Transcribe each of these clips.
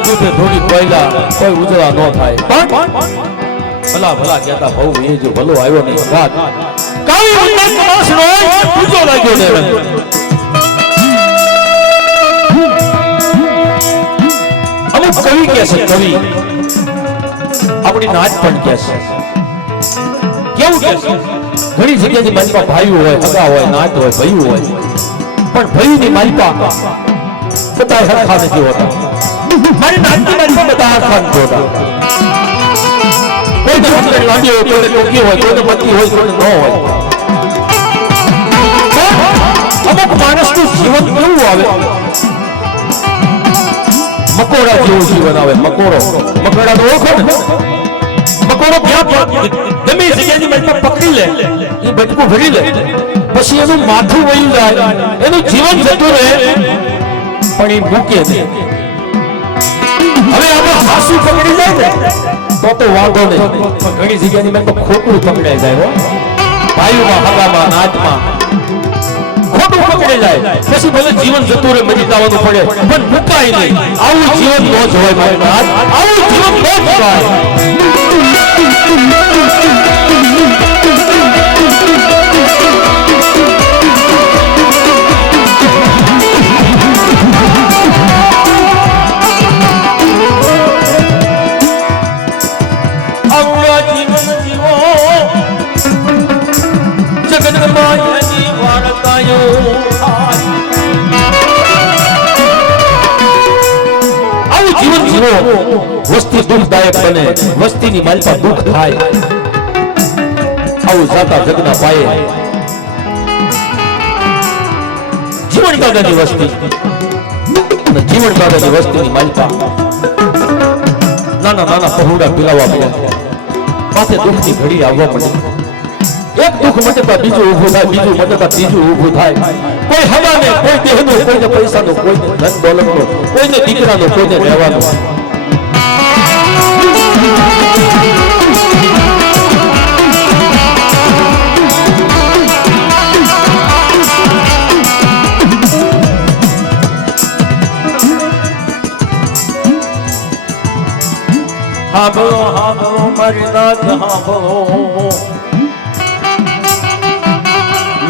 दूधे थोड़ी कोयला कोई उजड़ा न थाय भला भला कहता बहु ये जो भलो आयो नहीं रात काली उन्ने कमास रोय पूजो लाग्यो ने अमुक कवि कैसे कवि अपनी नाच पण कैसे क्यों कैसे घणी जगह जी मारी पा भाई होय हगा होय नाच होय भई होय पण भई ની મારી પા પતા હરખા નથી હોતા મારી નાચની મારી પા બધા હરખા નથી હોતા કોઈ તો અંદર લાંડી હોય કોઈ ટોકી હોય કોઈ તો પતિ હોય કોઈ ન હોય અમુક માણસનું જીવન કેવું આવે મકોડા જેવું જીવન આવે મકોડો મકોડા તો ઓળખો ને મકોડો ક્યાં ગમે જગ્યાની મારી પા પકડી લે એ બટકું ભરી લે પછી એનું માથું વહી જાય એનું જીવન જતું રહે પણ એ મૂકે નહીં હવે આમાં હાસુ પકડી જાય ને તો વાંધો નહીં પણ ઘણી જગ્યાની મેં તો ખોટું પકડાઈ જાય ભાઈઓમાં હગામાં નાચમાં ખોટું પકડી જાય પછી ભલે જીવન જતું રહે મરી જવાનું પડે પણ મુકાય નહીં આવું જીવન ન જોવાય મારે નાચ આવું જીવન ન જોવાય વસ્તી દુઃખદાયક બને વસ્તીની માલપા દુઃખ થાય આવું જાતા જગના પાયે જીવન દાદાની વસ્તી અને જીવન દાદાની વસ્તીની માલપા નાના નાના પહોળા પીલાવા પડ્યા માથે દુઃખની ઘડી આવવા પડે એક દુઃખ મટતા બીજું ઊભું થાય બીજું મટતા ત્રીજું ઊભું થાય કોઈ હવાને કોઈ દેહનો કોઈને પૈસાનો કોઈને ધન દોલતનો કોઈને દીકરાનો કોઈને રહેવાનો હાંભળો હાંભળો મારી નાથ હાંભળો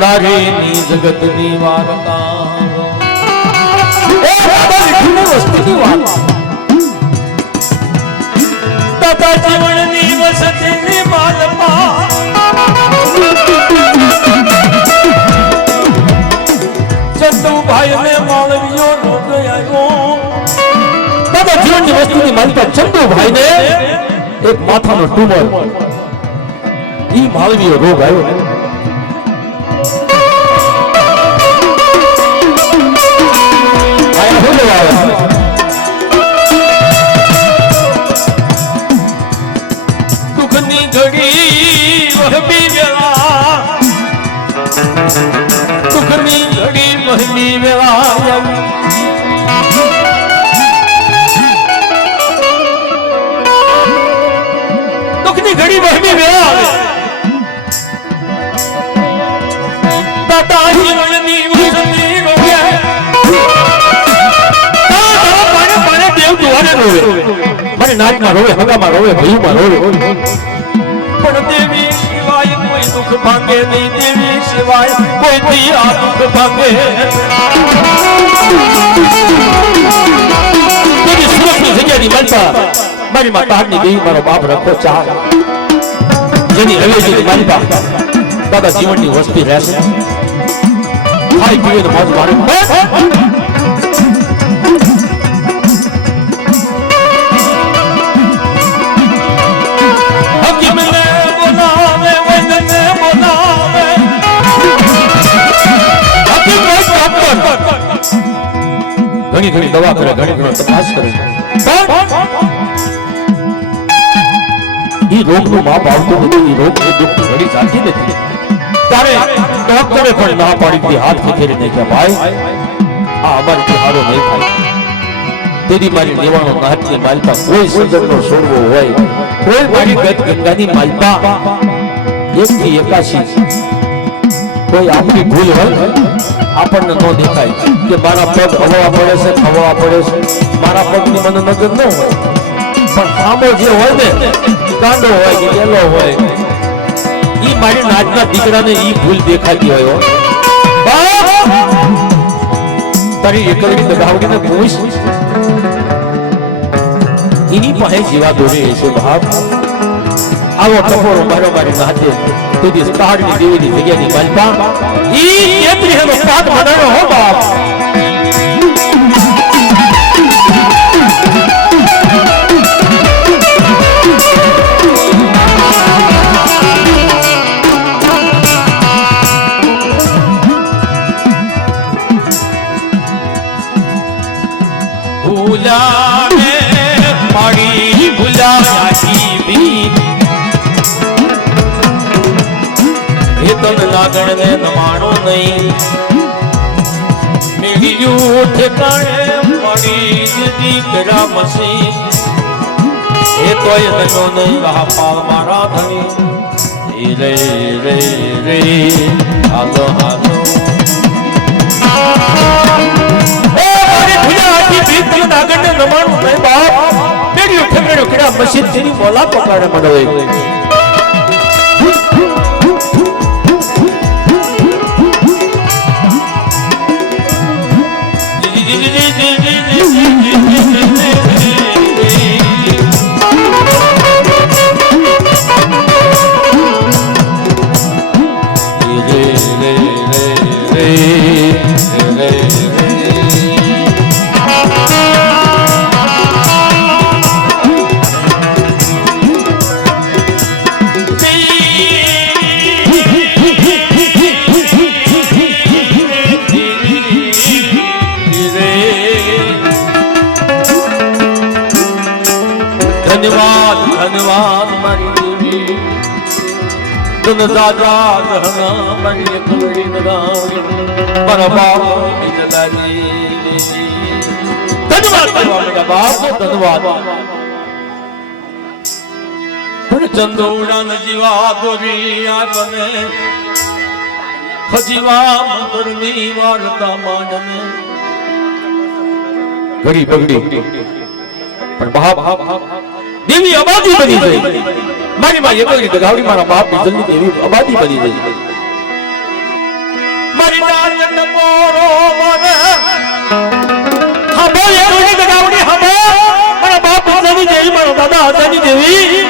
નારીની જગતની વાર્તા એ રાધા વિઠ્ઠલની વસ્તીની વાત દાદા જીવનની વસતીની માલપા ચંદુભાઈને માળવ્યો નો ગયો દાદા જીવનની વસ્તીની માલપા ચંદુભાઈને એક માથાનો ટ્યુમર ઈ માળવીયો રોગ આવ્યો દુઃખની ઘડી વહમી વેળા દુઃખની ઘડી વહમી વેળા દુઃખની ઘડી વહમી વેળા દાદા જીવનની વસતી રોગ્યા મને નાચમાં રોવે હગામાં રોવે ભઈમાં રોવે પણ દેવી સિવાય કોઈ દુઃખ ભાંગે નહીં દેવી સિવાય કોઈ દી આ દુઃખ ભાંગે તેની સુરતની જગ્યાની માલપા મારી માં તારની દેવી મારો બાપ રખો ચાર જેની હવેલીની માલપા દાદા જીવનની વસ્તી રહેશે ખાઈ પીવે તો મોજ મારે ઘણી ઘણી દવા કરે ઘણી ઘણી તપાસ કરે ઈ રોગનું માપ આવતું નથી, ઈ રોગનું દુઃખ ઘડી જાતી નથી. તારે ડોક્ટરે પણ ના પાડી દીધી, હાથ ખીચડી નાખ્યા. ભાઈ આ અમારી હારો નહીં થાય. તેની મારી દેવાનો નાથની માલપા કોઈ સજનનો છોડવો હોય, કોઈ મારી ગંગાની માલપા 1 થી 81 કોઈ આપણી ભૂલ હોય આપણને ન દેખાય કે મારા પગ હવા પડે છે, ખવા પડે છે, મારા પગની મને નજર ન હોય, પણ સામો જે હોય ને ગાંડો હોય કે ગેલો હોય, ઈ મારી નાચના દીકરાને ઈ ભૂલ દેખાતી હોય. તારી એકલડી દગાવડીને પૂછ, એની પાસે જીવા દોરી છે બાપ. આવો ટપોરો મારો મારી નાચે તેથી પહાડની દેવીની જગ્યાની માલપા ઈ કેતરીનો પાટ બનાવ્યો હો બાપ. ભૂલાને મારી ભૂલાતી બી એ તન લાગણ ને નમાણો નહીં, મેળ્યું ઠેકાણે મારી દીકરા મસી એ તોય નનો નહીં બાપા મારા ધણી રે રે રે હાલો હાલો નમાણું નહીં બાપ, મેળ્યું ઠેકાણે કેડા મસી તેની મોલા પકડે મને. ધન્યવાદ ધન્યવાદ મારી દેવી, તન દાદા ધના મારી એકલડી નગાવી મારા બાપ જલાલી. ધન્યવાદ મારા બાપ, ધન્યવાદ. પણ ચંદોડા ન જીવા દોરી આપને ખજીવા મંદરની વાર્તા માનને ઘડી બગડી પણ બાપ દેવી આબાદી બની ગઈ. મારી માં એકલડી દગાવડી મારા બાપ બીજલની દેવી આબાદી બની ગઈ. મારી નાચન મોરો મને હબો એકલડી દગાવડી હબો મારા બાપ બીજલની દેવી, મારા દાદા આજાની દેવી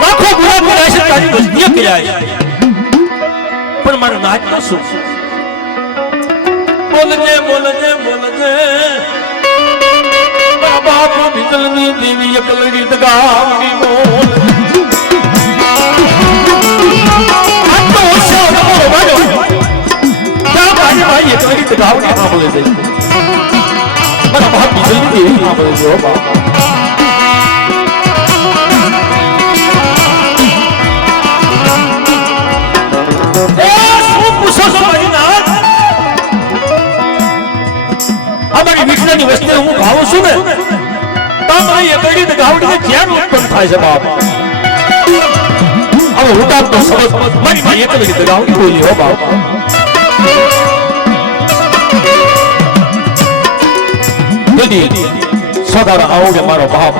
લાખો ગુના કર્યા છે, તારી વસ્તીએ કર્યા છે, પણ મારા નાચમાં શું? બોલજે બોલજે બોલજે બાપ બીજલની દેવી એકલડી દગાવડી બોલ. આટલો હોશિયાર નમો વાળો ક્યાં મારી ભાઈ એકલડી દગાવડી ના બોલે છે, મારા બાપ બીજલની દેવી ના બોલે છે. બાપ એ શું પૂછો છો મારી નાથ? અમારી વિષ્ણુની વસ્તુ હું ભાવું છું ને, તમારી એકલડી દગાવડીને ક્યાં ઉત્પન્ન થાય છે બાપ? હવે ઉતારતો સમજ મારી માં એકલડી દગાવડી બોલી હો બાપ. દીદી સદારા આવડે મારો બાપ,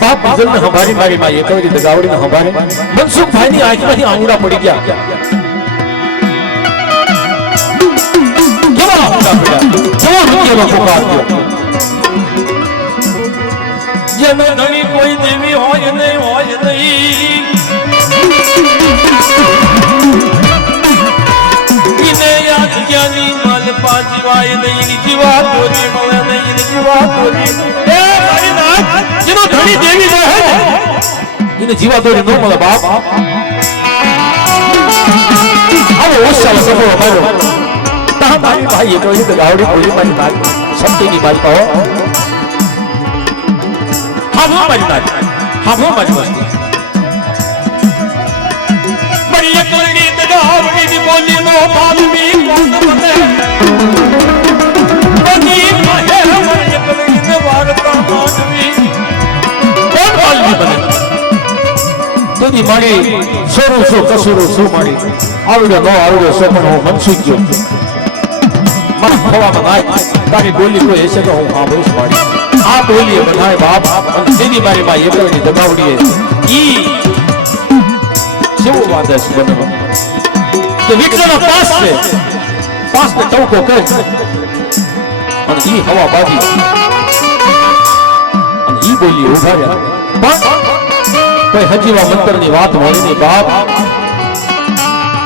બાપ બીજલને હંભારી મારી માં એકલડી દગાવડીને હંભારે મનસુખભાઈની આંખમાંથી આંગળા પડી ગયા. કેવા આંગળા પડ્યા, કેવો રૂપિયાનો પુકાર થયો. જેને ધણી કોઈ દેવી હોય નહીં, હોય નહીં, ઇને યાદ જ્ઞાની માલપા જીવાય નહીં, જીવા તોરી મળે નહીં, જીવા તોરી એ મારી નાથ જેનો ધણી દેવી રહે ને એને જીવા તોરી ન મળે બાપ. આવો ઓછા સફળ મારો મારી ભાઈ તો એ ગાવડી બોલી મારી નાથ શક્તિની વાત કહો. હા હું મારી નાખ હા હું મારી વસ્તુ બડી એકલડી દગાવડી ની બોલી નો બાલમી કોણ બને બની મહે બડી એકલડી ને વારતા માનવી કોણ બાલમી બને તેની મારી સોરું સો કસુરું શું મારી આવડે નો આવડે સો પણ હું મનસુખ ગયો મન ખવામાં નાય તારી બોલી કોઈ હશે તો હું સાંભળીશ મારી આ બોલીએ બનાય બાપ અને તેની મારી માં એકલની દબાવડીએ ઈ કેવું વાદે છે બને કે વિક્રમનો પાસ છે પાસ ને ટવકો કરે અને ઈ હવા બાજી અને ઈ બોલી ઉભા રહ્યા પણ કોઈ હજીવા મંતરની વાત મળી નહીં બાપ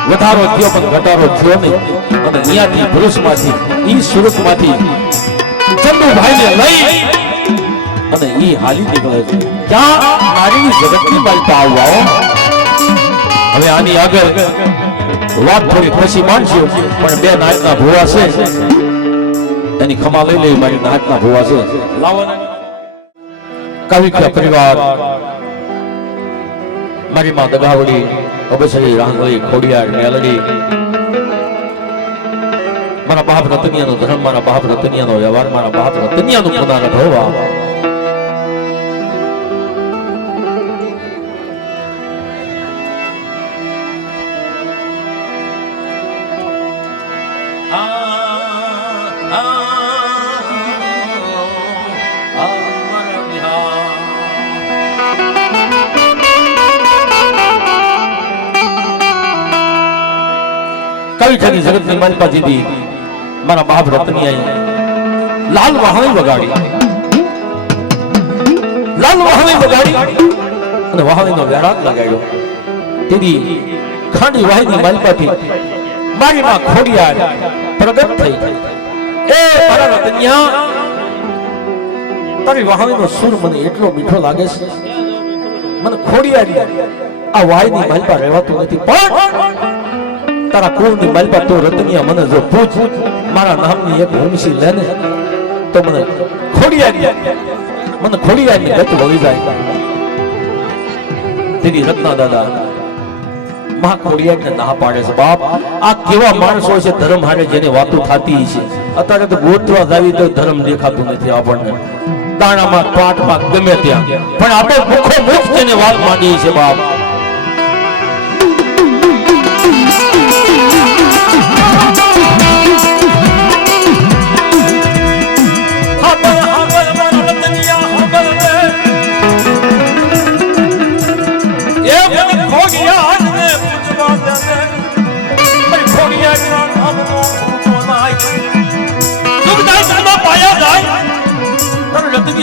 વધારો થયો પણ ઘટાડો થયો નહીં અને અહીંયાથી ભરૂચમાંથી ઈ સુરતમાંથી ચંદુભાઈને લઈ અને ઈ હાલી નીકળે છે ક્યાં નારીની જગતની બાજુ આવવા હવે આની આગળ વાત થોડી પછી માનશો પણ બે નાચના ભૂવા છે એની ખમા લઈ લઈ મારી નાચના ભૂવા છે લાવો કવિકલા પરિવાર મારી માં દગાવડી અબસરી રાંગળી ખોડિયાર મેલડી મારા બાપ રતનિયાનો ધર્મ મારા બાપ રતનિયાનો વ્યવહાર મારા બાપ રતનિયાનું પુનઃ ભવવા કવિતાની જગતની માલિકા દીધી મારા બાપ રતનિયાએ લાલ વહાણી વગાડી અને વહાણીનો વેરાગ લગાડ્યો તેથી ખાંડી વાહીની માલિકાથી મારી માં ખોડિયાર પ્રગટ થઈ એ મારા રતનિયા તારી વહાણીનો સુર મને એટલો મીઠો લાગે છે મને ખોડિયાર આ વાહીની માલિકા રહેવાતું નથી પણ તારા કુળની માલિકા તો રતનિયા મને જો પૂછ મારા નામની એક હોમસી લેને તો મને ખોડિયારની ગત વળી જાય તેની રત્ના દાદા મા ખોડિયારને ના પાડે છે બાપ આ કેવા માણસો છે ધર્મ હારે જેને વાતો થતી છે અત્યારે તો ગોતવા જાવી તો ધર્મ દેખાતું નથી આપણને દાણામાં પાટમાં ગમે ત્યાં પણ આપણે મુખો મુખ તેને વાત માંડીએ છે બાપ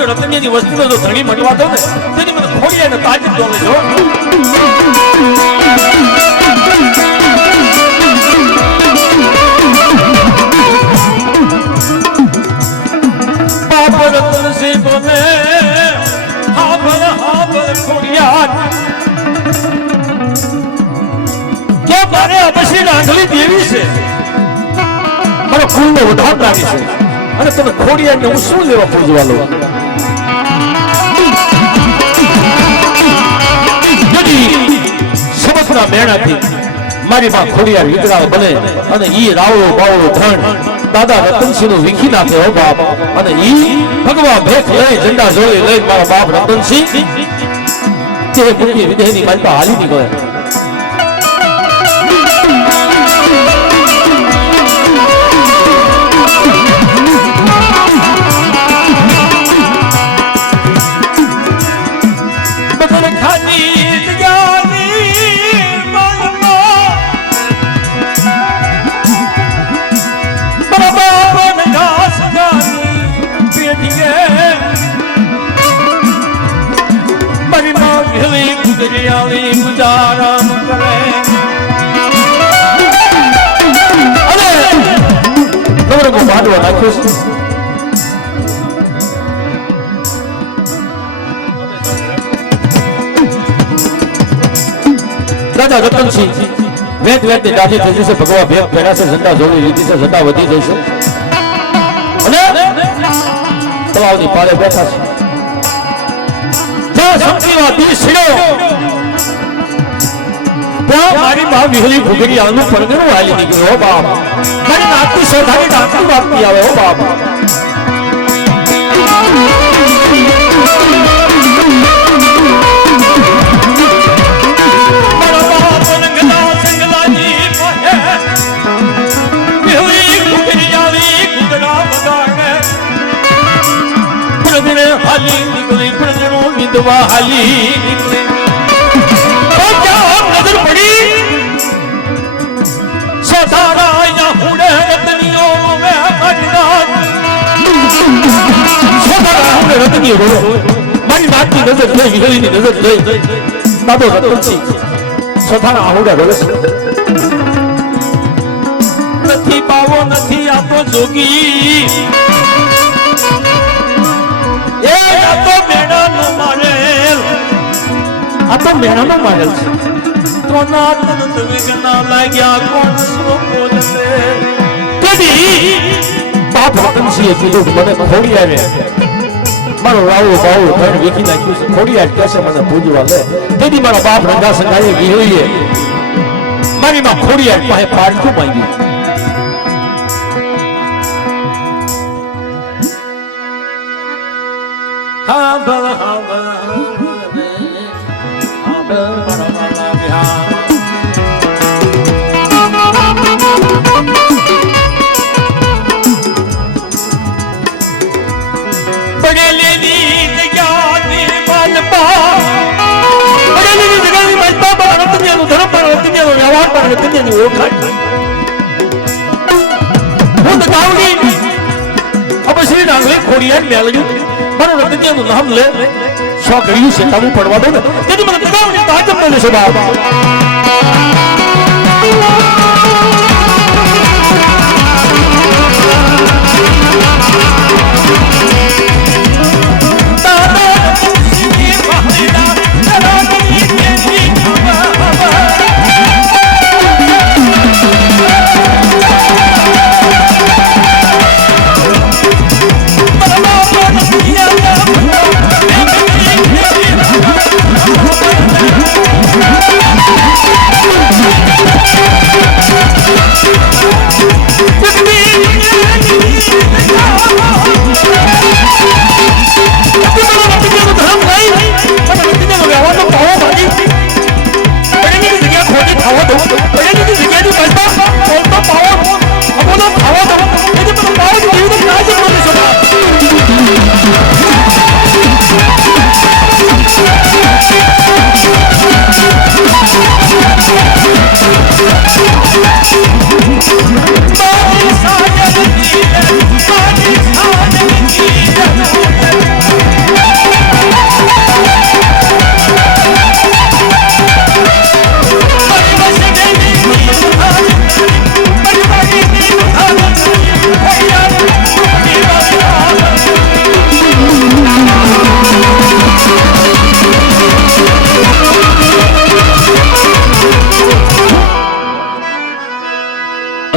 રતનિયાની વસ્તીનો જો ધણી મળવા દો ને તેની મને ખોડિયાને તાજીબ દોલે છો બાપ રતન સે બોલે હાબલ ખોડિયા કે મારે અબસી રાંગલી દેવી છે મારો કુળનો વધાર લાગી છે અને તમે ખોડિયાને હું શું લેવા પૂજવા લો સમસ્તના મેણાથી મારી માં ખોડિયાર વિકરાળ બને અને ઈ રાવળો બાવળો ધન દાદા રતનસિંહ નું વિખી નાખે હો બાપ અને ઈ ભગવા ભેખ લઈ ઝંડા જોડી લઈ મારા બાપ રતનસિંહ તે મુખ્ય વિદેહની માલિકા હાલી નીકળે ગુજારામ કરે અને નવરંગો બાંધવા નાખ્યો છે રાજા રતનસિંહ વેદ ની દાઢી થઈ જશે ભગવા ભેગ પહેરાશે ઝંડા જોડી લીધી છે ઝંડા વધી જશે અને તળાવની પાળે બેઠા છે સંતીવા દી છિડ્યો ત્યાં મારી બા વિહળી ભૂગરી આનું પરગણું હાલી નીકળ્યો હો બાપ મારી નાતની સૌધાની નાતની વાપતી આવે હો બાપ हाली निकली प्रजनों विधवा हाली निकली तो क्या नजर पड़ी सतारा या हुड़े रतनियों में मजदात सतारा हुड़े रतनियों मारी नात की नजर गई विहली की नजर गई बाबो रतन सतारा हुड़े रस नथी पावो नथी आपो जोगी तो मेरा नो मारल तो ना तन विगना लाग्या कोण सो बोलते कदी बाप रतन सिंह कीधुं મને ખોડી આવે મારો રાવો બાવો ધન વેકી નાખ્યું છે ખોડી આટ કેસે મને પૂજવા લે તેથી મારો બાપ રંગા સંગાએ વિહળીએ મારી માં ખોડી આટ પાસે પાડતું માંગ્યું હા ભલા નામ લે શો કર્યું છે તારું પડવા દો ને તેથી મને તગાવની તાજબ મળે છે બાપ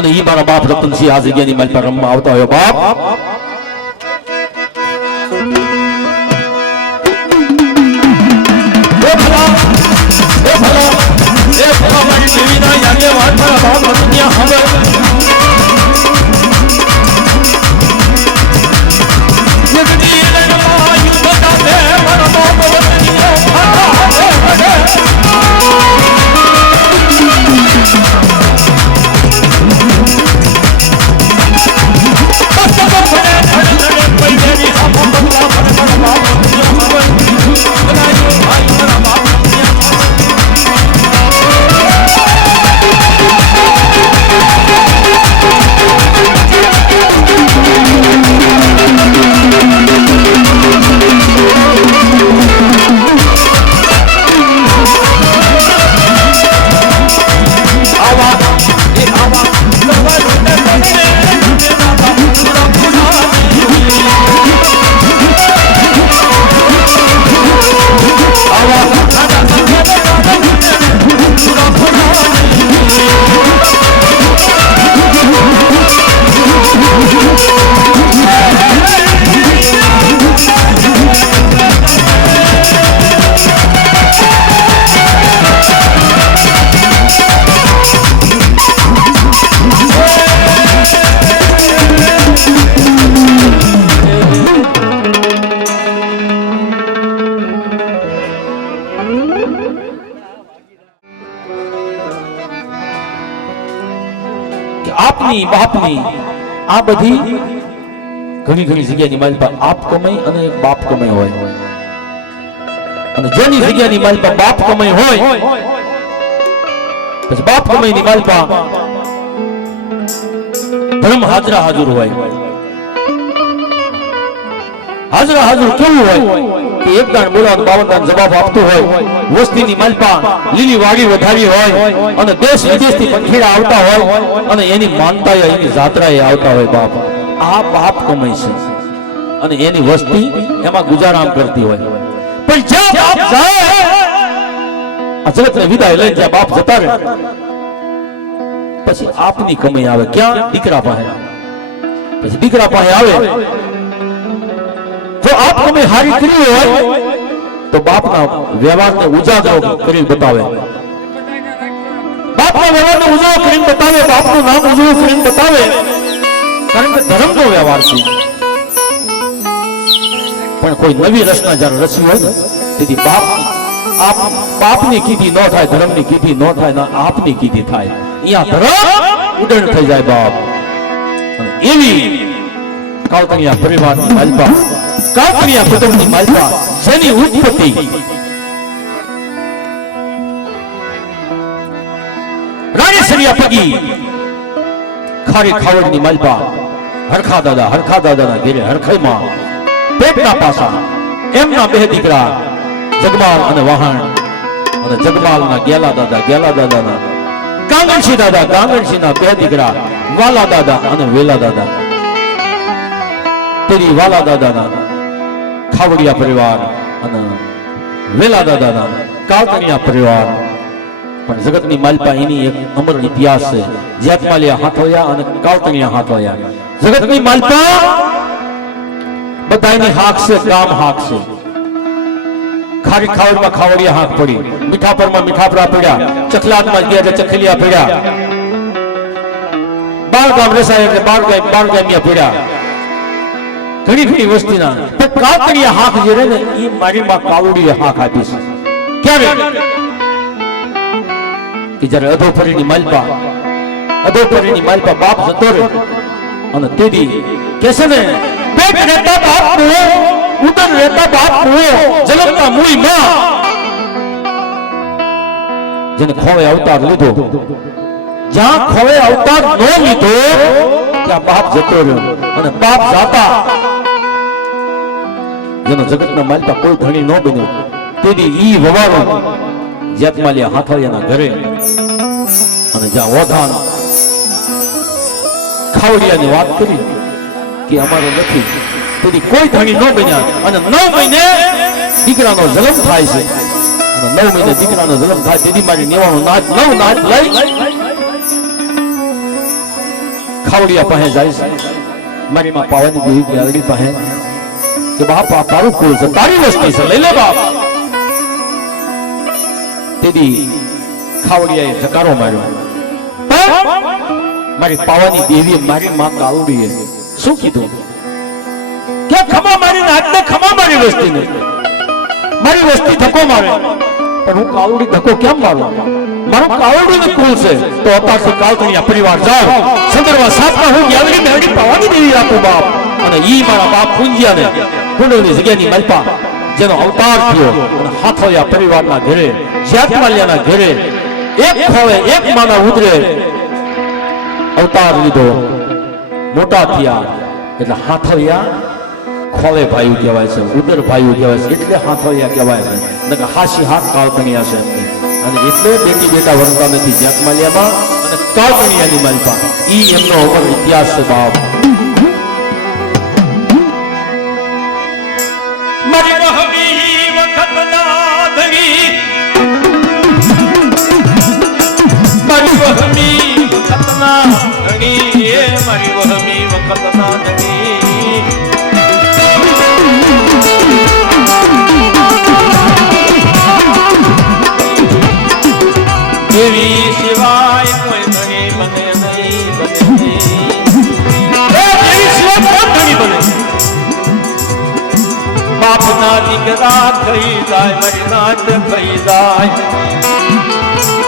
અને ઈ મારા બાપ રતનસિંહ આ જગ્યાની મારી પર રમવા આવતા હોય બાપ એ ભલા મારી દેવીના યાગે વાત મારા બાપ રતનિયા હવે બાપની આ બધી ઘણી ઘણી જગ્યાની માલિકા આપ કમાઈ અને એક બાપ કમાઈ હોય, અને જેની જગ્યાની માલિકા બાપ કમાઈ હોય પછી બાપ કમાઈની માલિકા ધર્મ હાજરા હાજર હોય. હાજરા હાજર કેવું હોય કે એક દાણ બોલાવ 52 દાણ જવાબ આપતો હોય. વસ્તીની માલપા લીલી વાડી વધારી હોય અને દેશ વિદેશથી પંખીડા આવતા હોય અને એની માનતા એની જાત્રાએ આવતા હોય. બાપ આ બાપ કમાઈ છે અને એની વસ્તી એમાં ગુજારામ કરતી હોય. પણ જ્યાં બાપ જાય આ જગતને વિદાય લઈને જ્યાં બાપ જતા રહે પછી આપની કમાઈ આવે. ક્યાં? દીકરા પાસે. પછી દીકરા પાસે આવે જો આપ કમાઈ હારી કરી હોય તો બાપના વ્યવહારને ઉજાગરો કરી બતાવે. બાપના વ્યવહારને ઉજાગરો કરીને બતાવે, બાપનું નામ ઉજાગરો કરીને બતાવે, કારણ કે ધર્મનો વ્યવહાર છે. પણ કોઈ નવી રચના જ્યારે રચી હોય ને તેથી બાપની કીધી ન થાય, ધર્મની કીધી ન થાય, ના આપની કીધી થાય. અહીંયા ધર્મ ઉડણ થઈ જાય બાપ. એવી કાવતણિયા પરિવારની માલપા, કાવતણિયા કુટુંબની માલપા જેની ઉત્પત્તિ રાણી સરિયા પગી ખારી ખાવડની માલપા હરખા દાદાના ઘેરે હરખાઈમાં પેટના પાસા એમના બે દીકરા જગમાલ અને વાહણ, અને જગમાલના ગેલા દાદાના કાંગણસિંહના બે દીકરા વાલા દાદા અને વેલા દાદા. તેરી વાલા દાદાના ખાવડિયા પરિવાર અને વેલા દાદાના કાવતણિયા પરિવાર. પણ જગતની માલપા એની એક અમર ઇતિહાસ છે. જેતમાલિયા હાથોયા અને કાવતણિયા હાથોયા. જગતની માલપા બધાની હાક છે, ગામ હાક છે. ખારી ખાવડમાં ખાવડિયા હાક પડી, મીઠાપરમાં મીઠાપરા પડ્યા, ચખલાતમાં ગયા એટલે ચખલિયા પડ્યા, બાળગામ રસાય એટલે બાળગામિયા પડ્યા. ઘણી ઘણી વસ્તીના કાવતણિયા હાક જે રહે ને એ મારી માં કાવડીએ હાક આપી છે. ક્યારે? કે જ્યારે અધોપરીની માલપા બાપ જતો રહે અને તેદી કે છે ને પેટ રહેતા બાપ નો, ઉદર રહેતા બાપ નો, જલમતા મુઈ માં. જેને ખોવે અવતાર લીધો, જ્યાં ખોવે અવતાર ન લીધો ત્યાં બાપ જતો રહ્યો અને બાપ જાતા જેનો જગતના માલપા કોઈ ધણી ન બન્યો તેની ઈ વવારો જેતમાલિયા હાથોયાના ઘરે અને જ્યાં ઓધાન ખાવડિયાની વાત કરી કે અમારો નથી, તેથી કોઈ ધણી ન બન્યા અને 9 મહિને દીકરાનો જન્મ થાય છે. અને 9 મહિને દીકરાનો જન્મ થાય તેથી મારી નેવાનું નાચ લઈ ખાવડિયા પાસે જાય છે. મારી માં પાવાની દેવી ગાડી પાસે કે બાપ આ તારું કુળ છે, તારી વસ્તી છે, લઈ લે બાપ. તેથી ખાવડિયાએ ધકારો માર્યો. મારી પાવાની દેવીએ મારી માં કાવડીએ શું કીધું કે ખમા મારી નાચને, ખમા મારી વસ્તીને, મારી વસ્તી ધક્કો મારે પણ હું કાવડી ધક્કો કેમ મારું? મારું કાવડીનું કુળ છે તો અત્યારથી કાવતણિયા પરિવાર જાવ સંદર્ભમાં સાપમાં હું યાદડી મેરડી પાવાની દેવી રાખું બાપ. અને ઈ મારા બાપ પૂંજિયાને કુંડળની જગ્યાની માલપા જેનો અવતાર થયો અને હાથોયા પરિવારના ઘરે, જેતમાલિયાના ઘરે એક ખોવે એક માના ઉદરે અવતાર લીધો, મોટા થયા એટલે હાથોયા ખોવે ભાઈ કહેવાય છે, ઉદર ભાઈ કહેવાય છે, એટલે હાથોયા કહેવાય છે. નકર હાસી હાથ કાવતણિયા છે એમને. અને એટલે બેટી બેટા વરતા નથી જેતમાલિયામાં અને કાવતણિયાની માલપા. ઈ એમનો અમર ઇતિહાસ છે બાપ. મારી વહમી વખતના ધણી, મારી વહમી વખતના ધણી, મારી વહમી વખતના ધણી. દેવી સિવાય કોઈ ધણી બને નહીં, દેવી સિવાય કોઈ ધણી બને. બાપના દીકરા થઈ જાય, મારી નાચ થઈ જાય.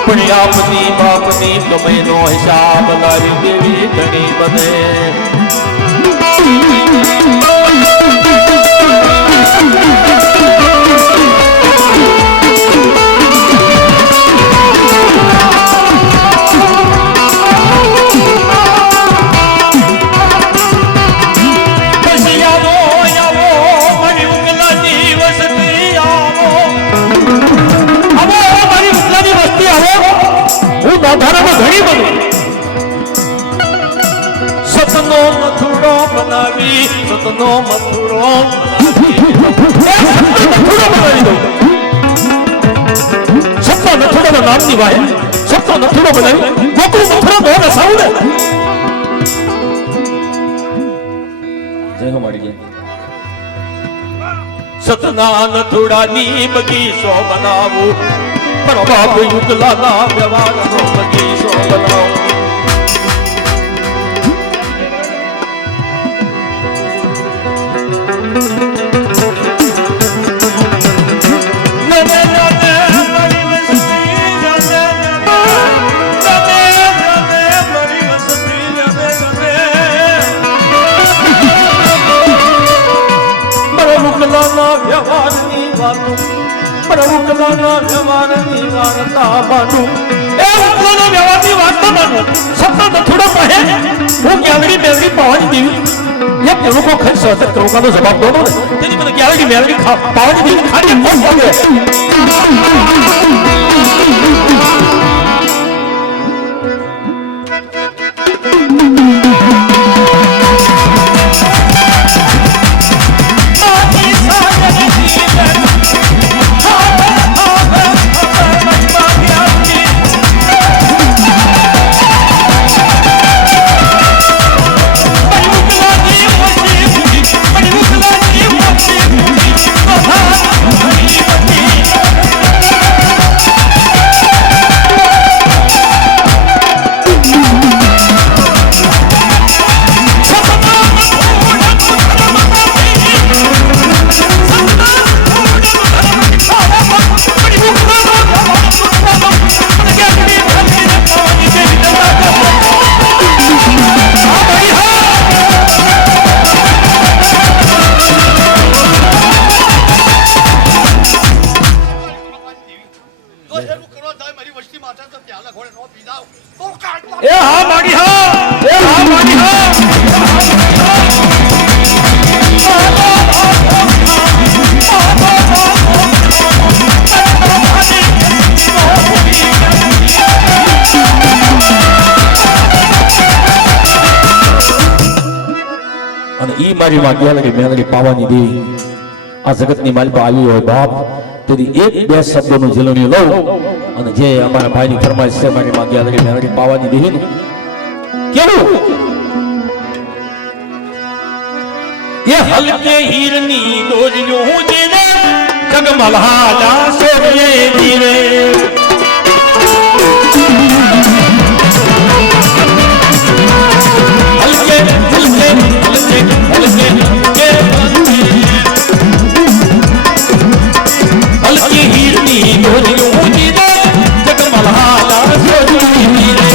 પણ આપની બાપની ગમેનો હિસાબ લાવી દેવી ઘણી બને ઘણી બની સતનો મથુરો બનાવી સતનો મથુરો બનાવી દો સતનો મથુરો નામની વાય સતનો મથુરો બનાવી ગોકુળ મથુરો દોને સાઉને જય હો માડી સતના નથુડાની બગીચો બનાવું પણ બાપ યુગલાના વ્યવહારનો બગીચો બનાવો વ્યવહારની વાતો ઉકલાના વ્યવહારની વાર્તા માનું એ ઉકલાના વ્યવહારની વાર્તા માનું સતત થોડો કહે હું ગેલરી મેલરી પાવાની દેવી એ લોકો ખર્ચ હતો રોકાનો જવાબ દો ને તેની મને ગેલરી મેલરી પાવાની દેવી ખાલી કોણ બોલે મારી માં ગેલરી મેલરી પાવાની દેવી આ જગતની માલિકા આવી હોય બાપ તેથી એક બે શબ્દોનું ઝીલણી લઉં અને જે અમારા ભાઈની ફરમાઈશ છે મારી માં ગેલરી મેલરી પાવાની દેવી કેવું એ હલકે હીરની દોજ્યો હું જેને જગમલહાલા સોરીએ ધીરે હલકી હીરની દોજ્યો હું જેને જગમલહાલા સોરીએ ધીરે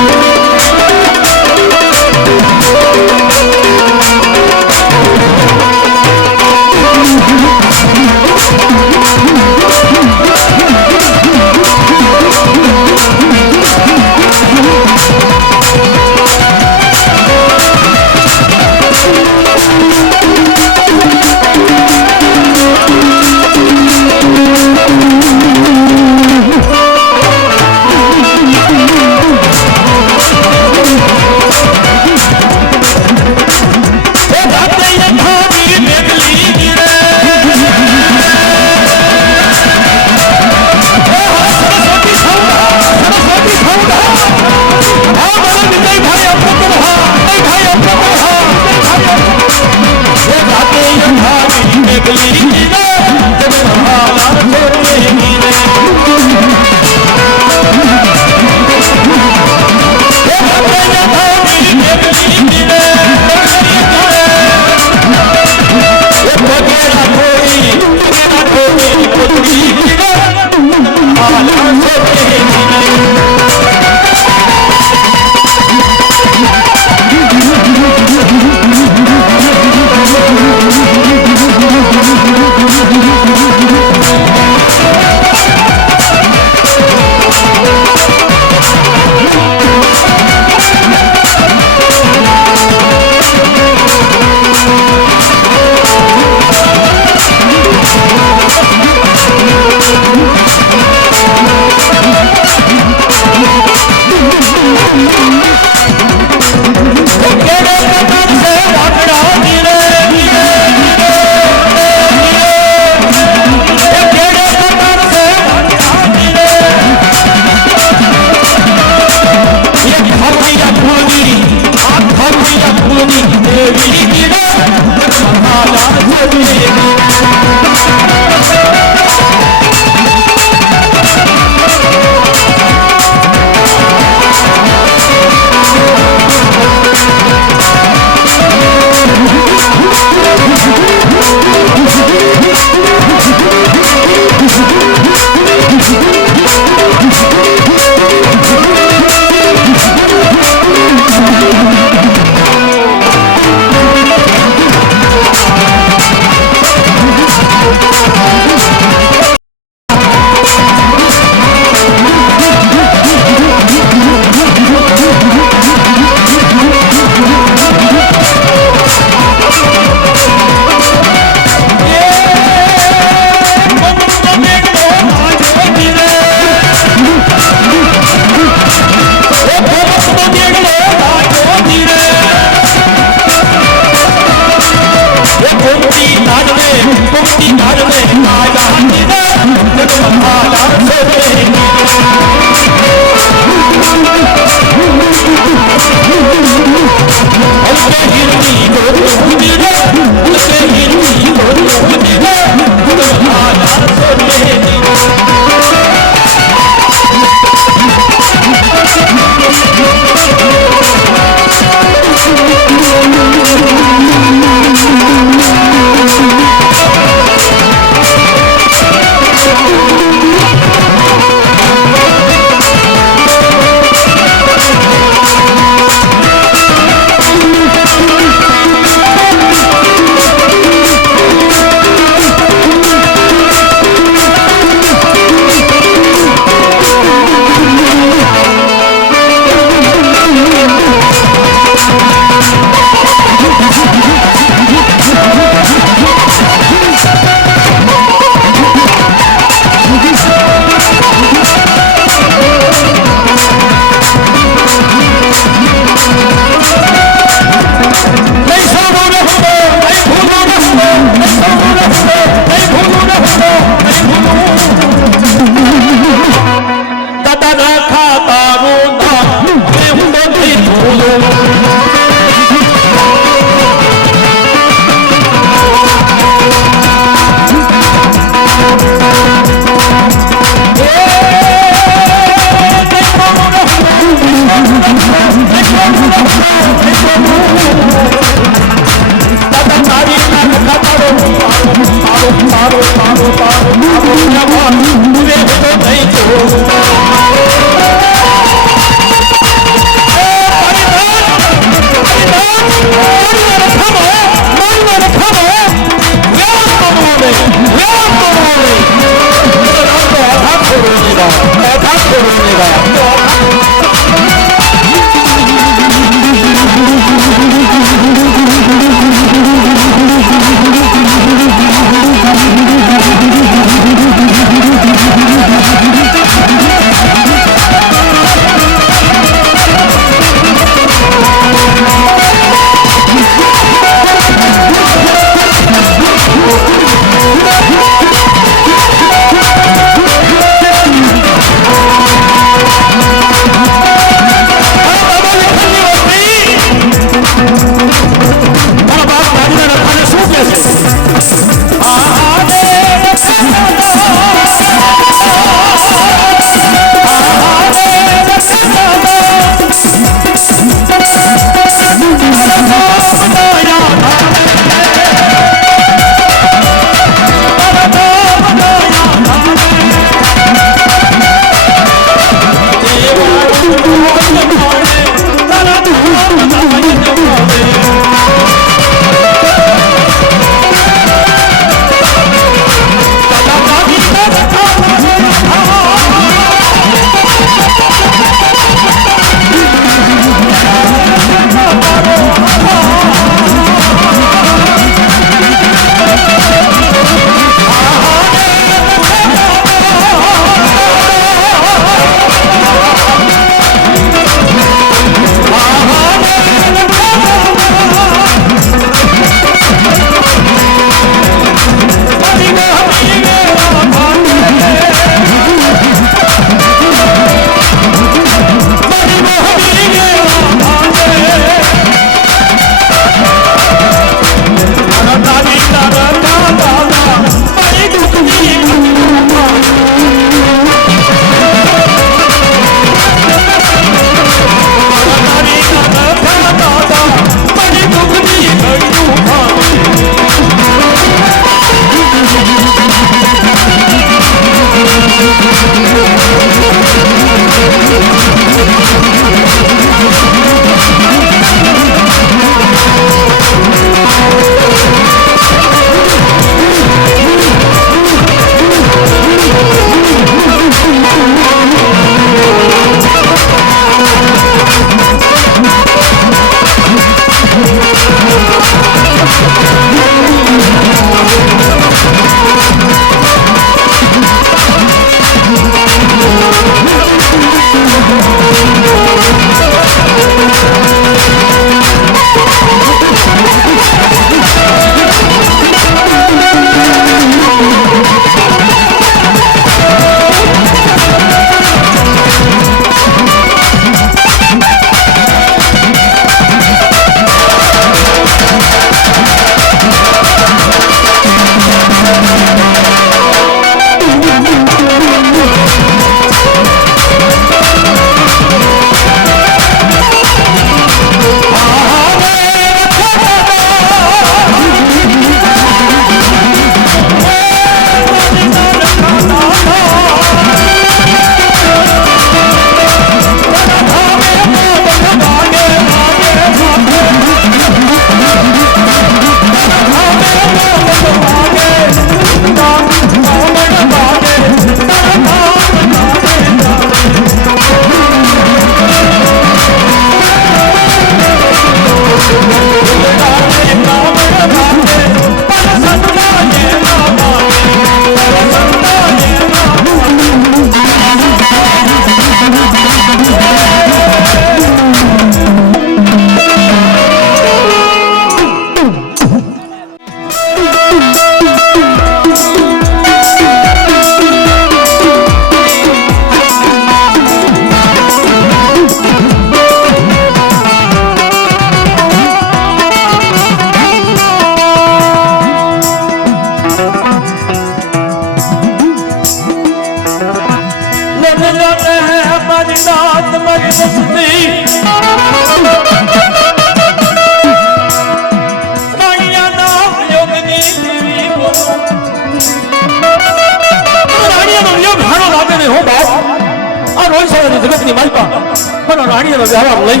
રાણીનો વ્યવહાર લઈ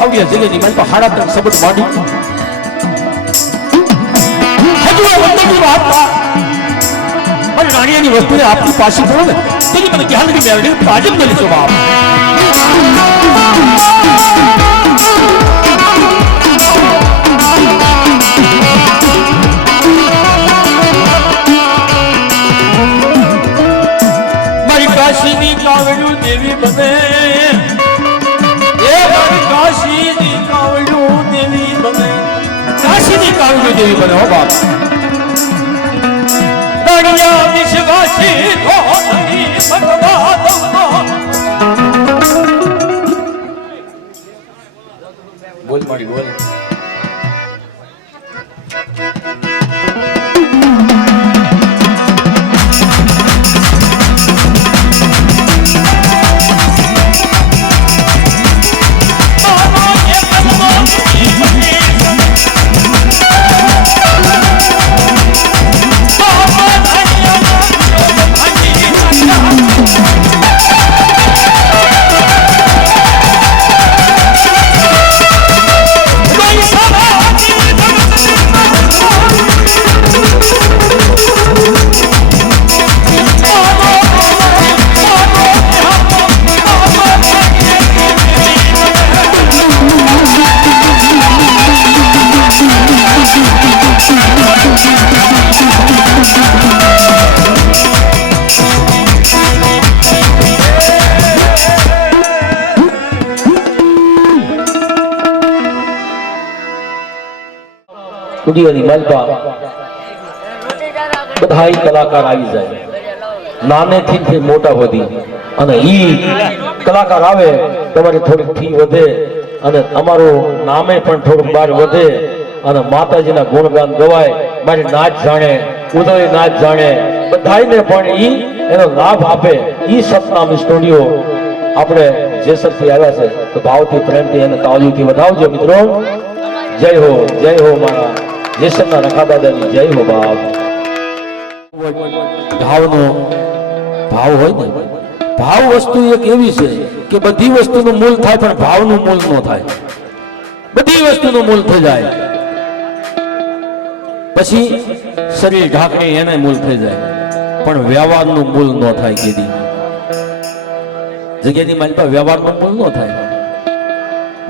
આવી જગ્યાની મારી પાસે હાડા તક સબત માંડી હજુ વંદની વાત મારી રાણીની વસ્તુને આપની પાસે પડો ને તેની મને ખ્યાલ નથી મેળવી આજે જ મળીશું બાપ કાશીની કાવડું દેવી બને એ મારી કાશીની કાવડું દેવી બને કાશીની કાવડું દેવી બને હો બાપ રાણીયા વિશ્વાસી ધોની ભગવાન બોલ મારી બોલ સ્ટુડિયોની માલપા બધા કલાકાર આવી જાય નાનેથી મોટા સુધી અને ઈ કલાકાર આવે તમારી થોડીક ફી વધે અને અમારું નામે પણ થોડુંક બહાર વધે અને માતાજીના ગુણગાન ગવાય મારી નાચ જાણે ઉદય નાચ જાણે બધાને પણ ઈ એનો લાભ આપે ઈ સપનામ સ્ટુડિયો આપણે જેસરથી આવ્યા છે તો ભાવથી પ્રેમથી અને તાળીઓથી વધાવજો મિત્રો જય હો મારા જેસરના રખા દાદાની જય હો બાપ ભાવનો ભાવ હોય ને ભાવ વસ્તુ એક એવી છે કે બધી વસ્તુનું મૂળ થાય પણ ભાવનું મૂળ ન થાય બધી વસ્તુનું મૂળ થઈ જાય પછી શરીર ઢાંકણી એને મૂળ થઈ જાય પણ વ્યવહારનું મૂળ ન થાય કીધી જગ્યાની મારી પાસે વ્યવહારનું મૂળ ન થાય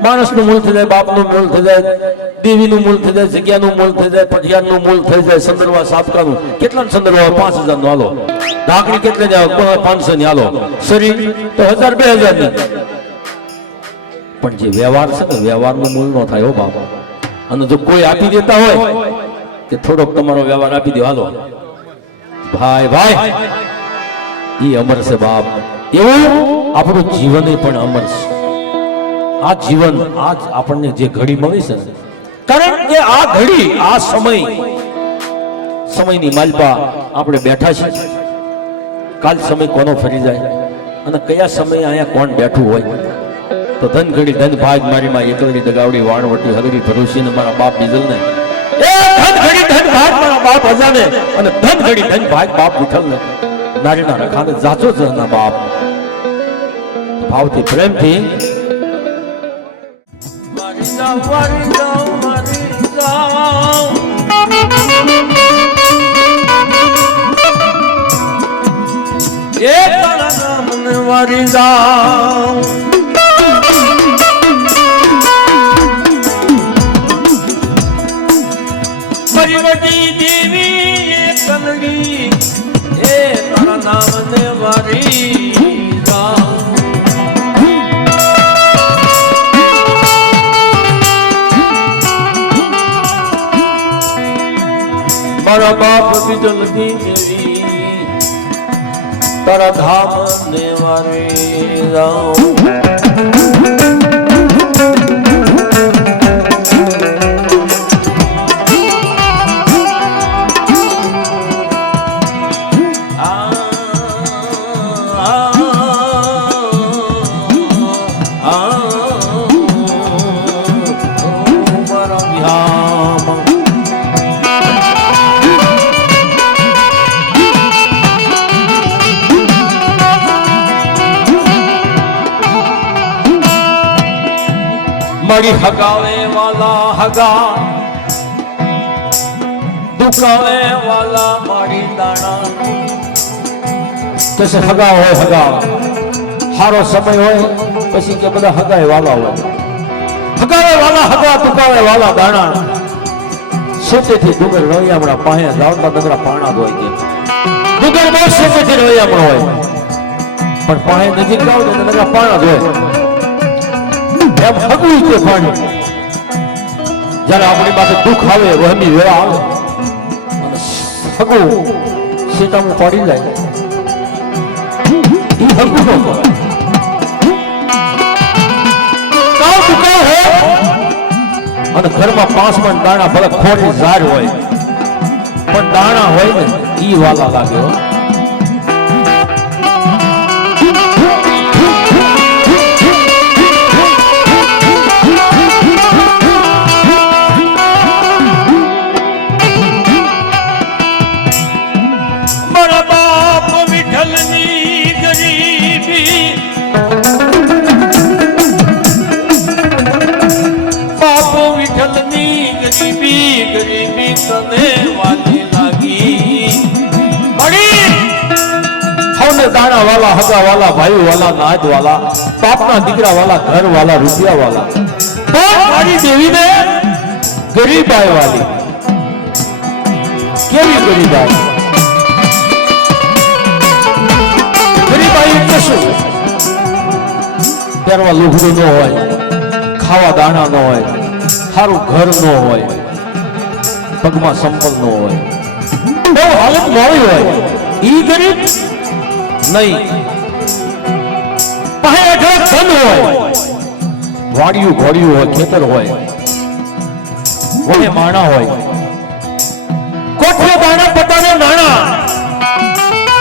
માણસનું મૂળ થઈ જાય બાપનું મૂળ થઈ જાય દેવીનું મૂળ થઈ જાય જગ્યાનું મૂળ થઈ જાય પટિયાનું મૂળ થઈ જાય સંદર્ભા સાપકાનું કેટલા સંદર્ભા 5000 નો હાલો ઢાંકણી કેટલે જાવ 500 ની હાલો શરીર તો 1000 2000 ની પણ જે વ્યવહાર છે ને વ્યવહારનું મૂળ ન થાય હો બાપ અને જો કોઈ આપી દેતા હોય કે થોડોક તમારો વ્યવહાર આપી દો હાલો ભાઈ ઈ અમર છે બાપ એવું આપણું જીવન પણ અમર છે આ જીવન આજ આપણને જે ઘડી મળી છે કારણ કે આ ઘડી આ સમયની માલપા આપણે બેઠા છીએ કાલ સમય કોનો ફરી જાય અને કયા સમયે અહીંયા કોણ બેઠું હોય તો ધન ઘડી ધન ભાગ મારી માં એકલડી દગાવડી વાણવટી હગડી ભરોસીને મારા બાપ બીજલને એ ધન ઘડી ધન ભાગ મારા બાપ અજાને અને ધન ઘડી ધન ભાગ બાપ વિઠ્ઠલને નારીના રખાને જાચો જ ના બાપ ભાવથી પ્રેમથી વારી જાઉં પરિવતી દેવી એ કલડી એ તારા નામ ને વારી જાઉં મારા બાપ બીજલતી દેવી તારા ધામ ને વારી જાઉં મારી હગાવે વાલા હગા દુકાવે વાલા મારી દાણા कैसे हगा હોય હગા હારો સમય હોય પછી કે બધા હગાય વાલા હોય હગાવે વાલા હગા દુકાવે વાલા દાણા સેટેથી ડુંગર રળિયામણા પાસે લાવતા નગરા પાણા હોય કે ડુંગર બહુ સેટેથી રળિયામણા હોય પણ પાસે નજીક લાવ ને નગરા પાણા હોય એમ હગવું કે પાણી જ્યારે આપણી પાસે દુઃખ આવે વહમી વેળા આવે હગવું સીતામાં પડી જાય ઈ હગવું નો કાવ દુકાળ હે અને ઘરમાં 5 મણ દાણા ભલે ખોટી ઝાર હોય પણ દાણા હોય ને ઈ વાલા લાગે હો दाना वाला हगा वाला भाई वाला नाद वाला बापना दीकरा वाला घर वाला रुपया वाला तो मारी देवी ने गरीब आय वाली केवी गरीब आय गरीब आय कशु परवा लुगडું ન હોય ખાવા દાણા ન હોય સારું ઘર ન હોય પગમાં સંપલ ન હોય બહુ હાલત મોડી હોય ઈ ગરીબ नहीं पहे अठक धन होय वाड़ियों घोड़ियों होय खेतर होय वहे माणा होय कोठे दाना पटाने नाना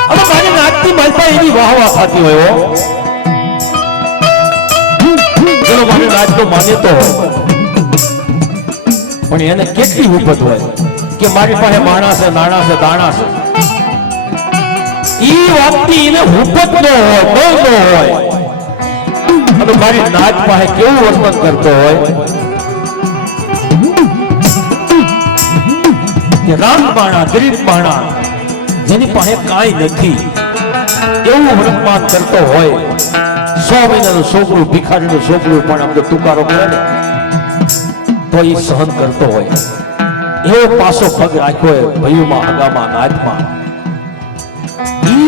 अब मारी नाचती मलपा एनी वाहवा खाती होय हो चलो मारी नाच तो माने तो पण એને કેટલી ઉપત હોય કે મારી પાસે માણસ છે નાણા છે દાણા છે ઈ વાતની એને હુપત ન હોય બહુ ન હોય અને મારી નાચ પાસે કેવું વર્તન કરતો હોય કે રામ માણા ગરીબ માણા જેની પાસે કાંઈ નથી એવું વર્તમાન કરતો હોય 100 મહિનાનું છોકરું ભિખારીનું છોકરું પણ આમ તુકારો કરે ને તો એ સહન કરતો હોય એવો પાછો પગ રાખ્યો હોય ભયુમાં હગામાં નાચમાં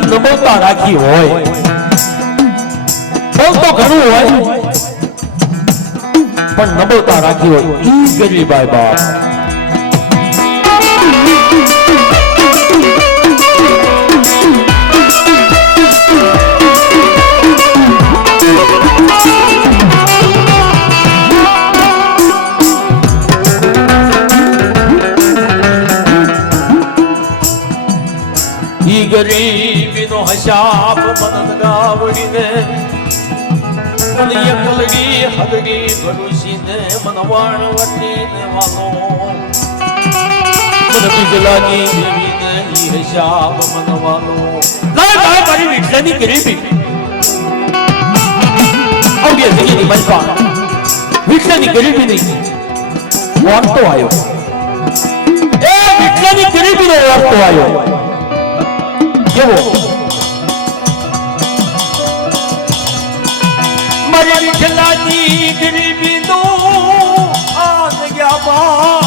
નમતા રાખી હોય બોલ તો ઘણું હોય પણ નમતા રાખી હોય ઈ ગરીબાઈ બાપ गरीबी नो हिसाब मन गावड़ी ने मन यकलगी हदगी भरोसी ने मन वाणवती ने वालो मन बिजलानी देवी ने ही हिसाब मन वालो लाए लाए मारी विठलानी गरीबी अब ये जगी मलपा विठलानी गरीबी नहीं वार्तो आयो ए विठलानी गरीबी नो वार्तो आयो કેવો મારી વિઠલાની ગરીબીનો આ જગ્યામાં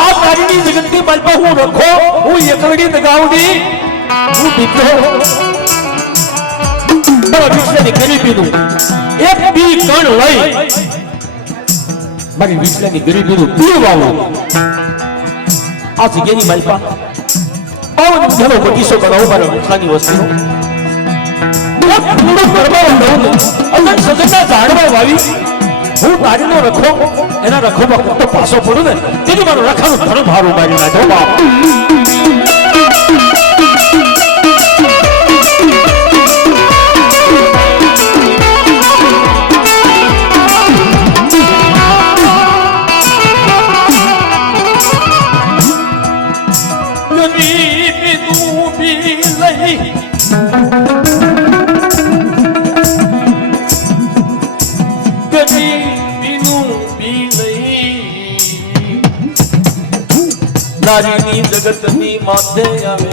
આ મારીની જગતની માલપા હું રખો હું એકડી નગાવડી હું દીકરો મારા વિઠલાની ગરીબીનું એક બી કણ લઈ મારી વિઠલાની ગરીબીનું પીવાવું આ જગ્યાની માલપા પાવન ઘણો બગીચો બનાવો મારા વિઠલાની વસ્તીનો એક પૂરો ગરબા બંધાવું અગર સગનના ઝાડવા વાવી હું તારીનો રખો એના રખોમાં તો પાછો પડું ને તેથી મારું રખાનું ધર્મ હારું મારી નાખ્યો બાપ નારીની જગતની માથે આવે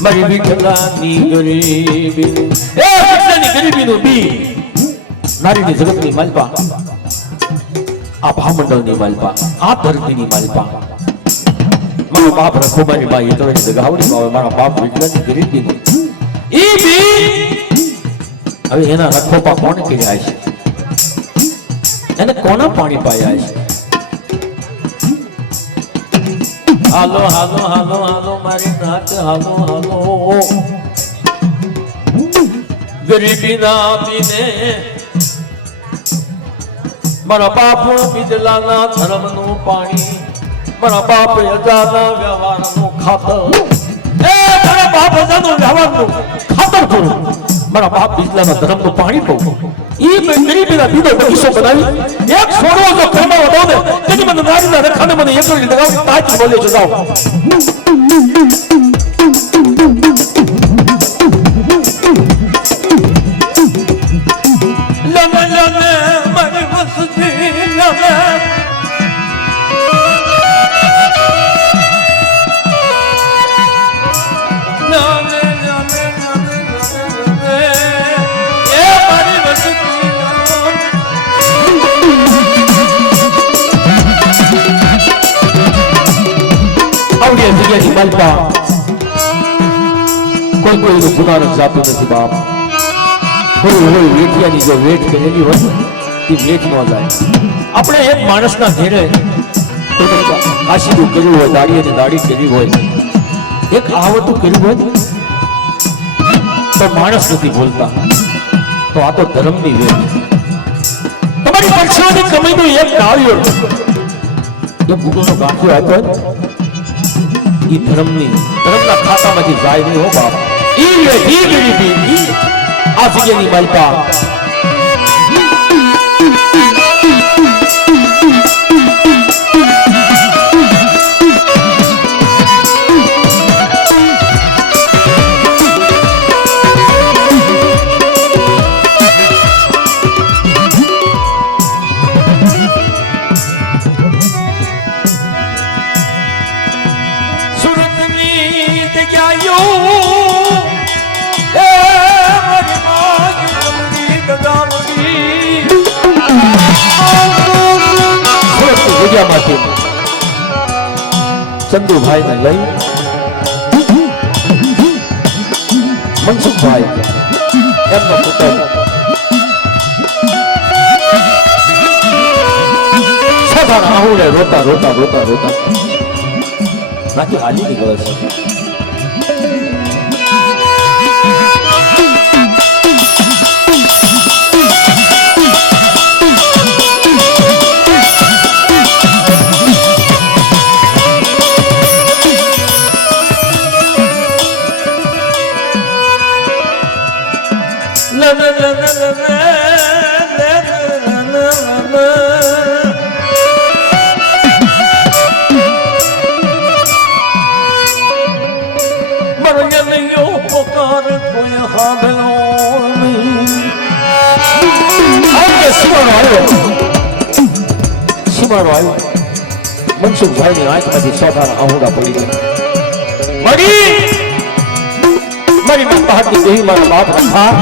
મારી વિઠલાની ગરીબી એ વિઠલાની ગરીબીનું બી નારીની જગતની માલપા આ ભામંડળની માલપા આ ધરતીની માલપા મારો બાપ રખોબાની બાઈ તો જગાવડી આવે મારા બાપ વિઠલાની ગરીબીનું ઈ બી હવે એના રખોપા કોણ કર્યા છે એને કોના પાણી પાયા છે હાલો હાલો હાલો હાલો મારી નાચ હાલો હાલો ગરીબી ના પીને મારા બાપુ બિજલાના ધર્મનું પાણી મારા બાપ અજાના વ્યવહારનું ખાતર મારા બાપ અજાનું વ્યવહારનું ખાતર કરું મારા બાપ બિજલાના ધર્મનું પાણી કહું ઈ ગરીબીના બીજો બગીચો બનાવી એક છોડવો જો કરમાવો દો ને તેની મને નારીના રખાને મને એકલી લગાવી તાજ બોલે છે જાઓ લમે લમે મારી વસતી લમે જગ્યાની માલપા કોઈ કોઈનું ગુનારક જાતું નથી બાપ કોઈ હોય વેઠિયાની જો વેઠ કરેલી હોય તે વેઠ ન જાય આપણે એક માણસના ઘેરે આશીર્વાદ કર્યું હોય દાડી અને દાડી કરી હોય એક આવતું કર્યું હોય તો માણસ નથી બોલતા તો આ તો ધર્મની વેઠ તમારી પરસેવાની કમાઈનું એક ડાળ્યો એ ભૂગોનો ગાંઠો આપ્યો ઈ ધર્મના ખાતામાંથી જાય નહીં હો બાપ ઈ ગરીબી આ જગ્યાની માલપા ચંદુભાઈ ને લઈ મનસુખભાઈ એમનો પુત્ર સદાના આહુડે રોતા રોતા રોતા રોતા નાખી હાલી નીકળે છે સીમાડો આવ્યો મનસુખભાઈ ની આંખમાંથી સોધાના આહુડા પડી ગયા મારી માતા હાથની દેહી મારા બાપ રખા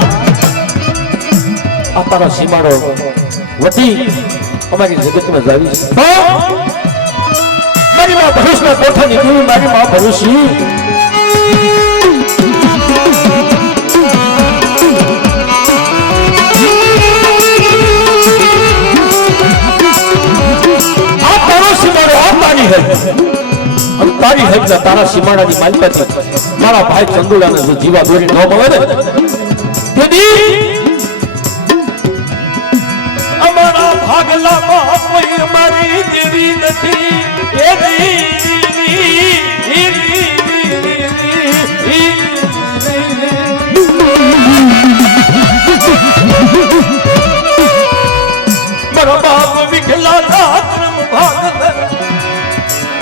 આ તારા સીમાડો વધી અમારી જગતમાં જાવી છે મારી માં ભરૂચના કોઠા નીકળી મારી માં ભરૂચી તારી હજ તારા સીમાડાની માલિકાથી મારા ભાઈ ચંદુલાને જો જીવા દોરી ન મળે ને તેથી અમારા ભાગલામાં કોઈ અમારી દેવી નથી મારા બાપ વિખલા રાત્રમ ભાગ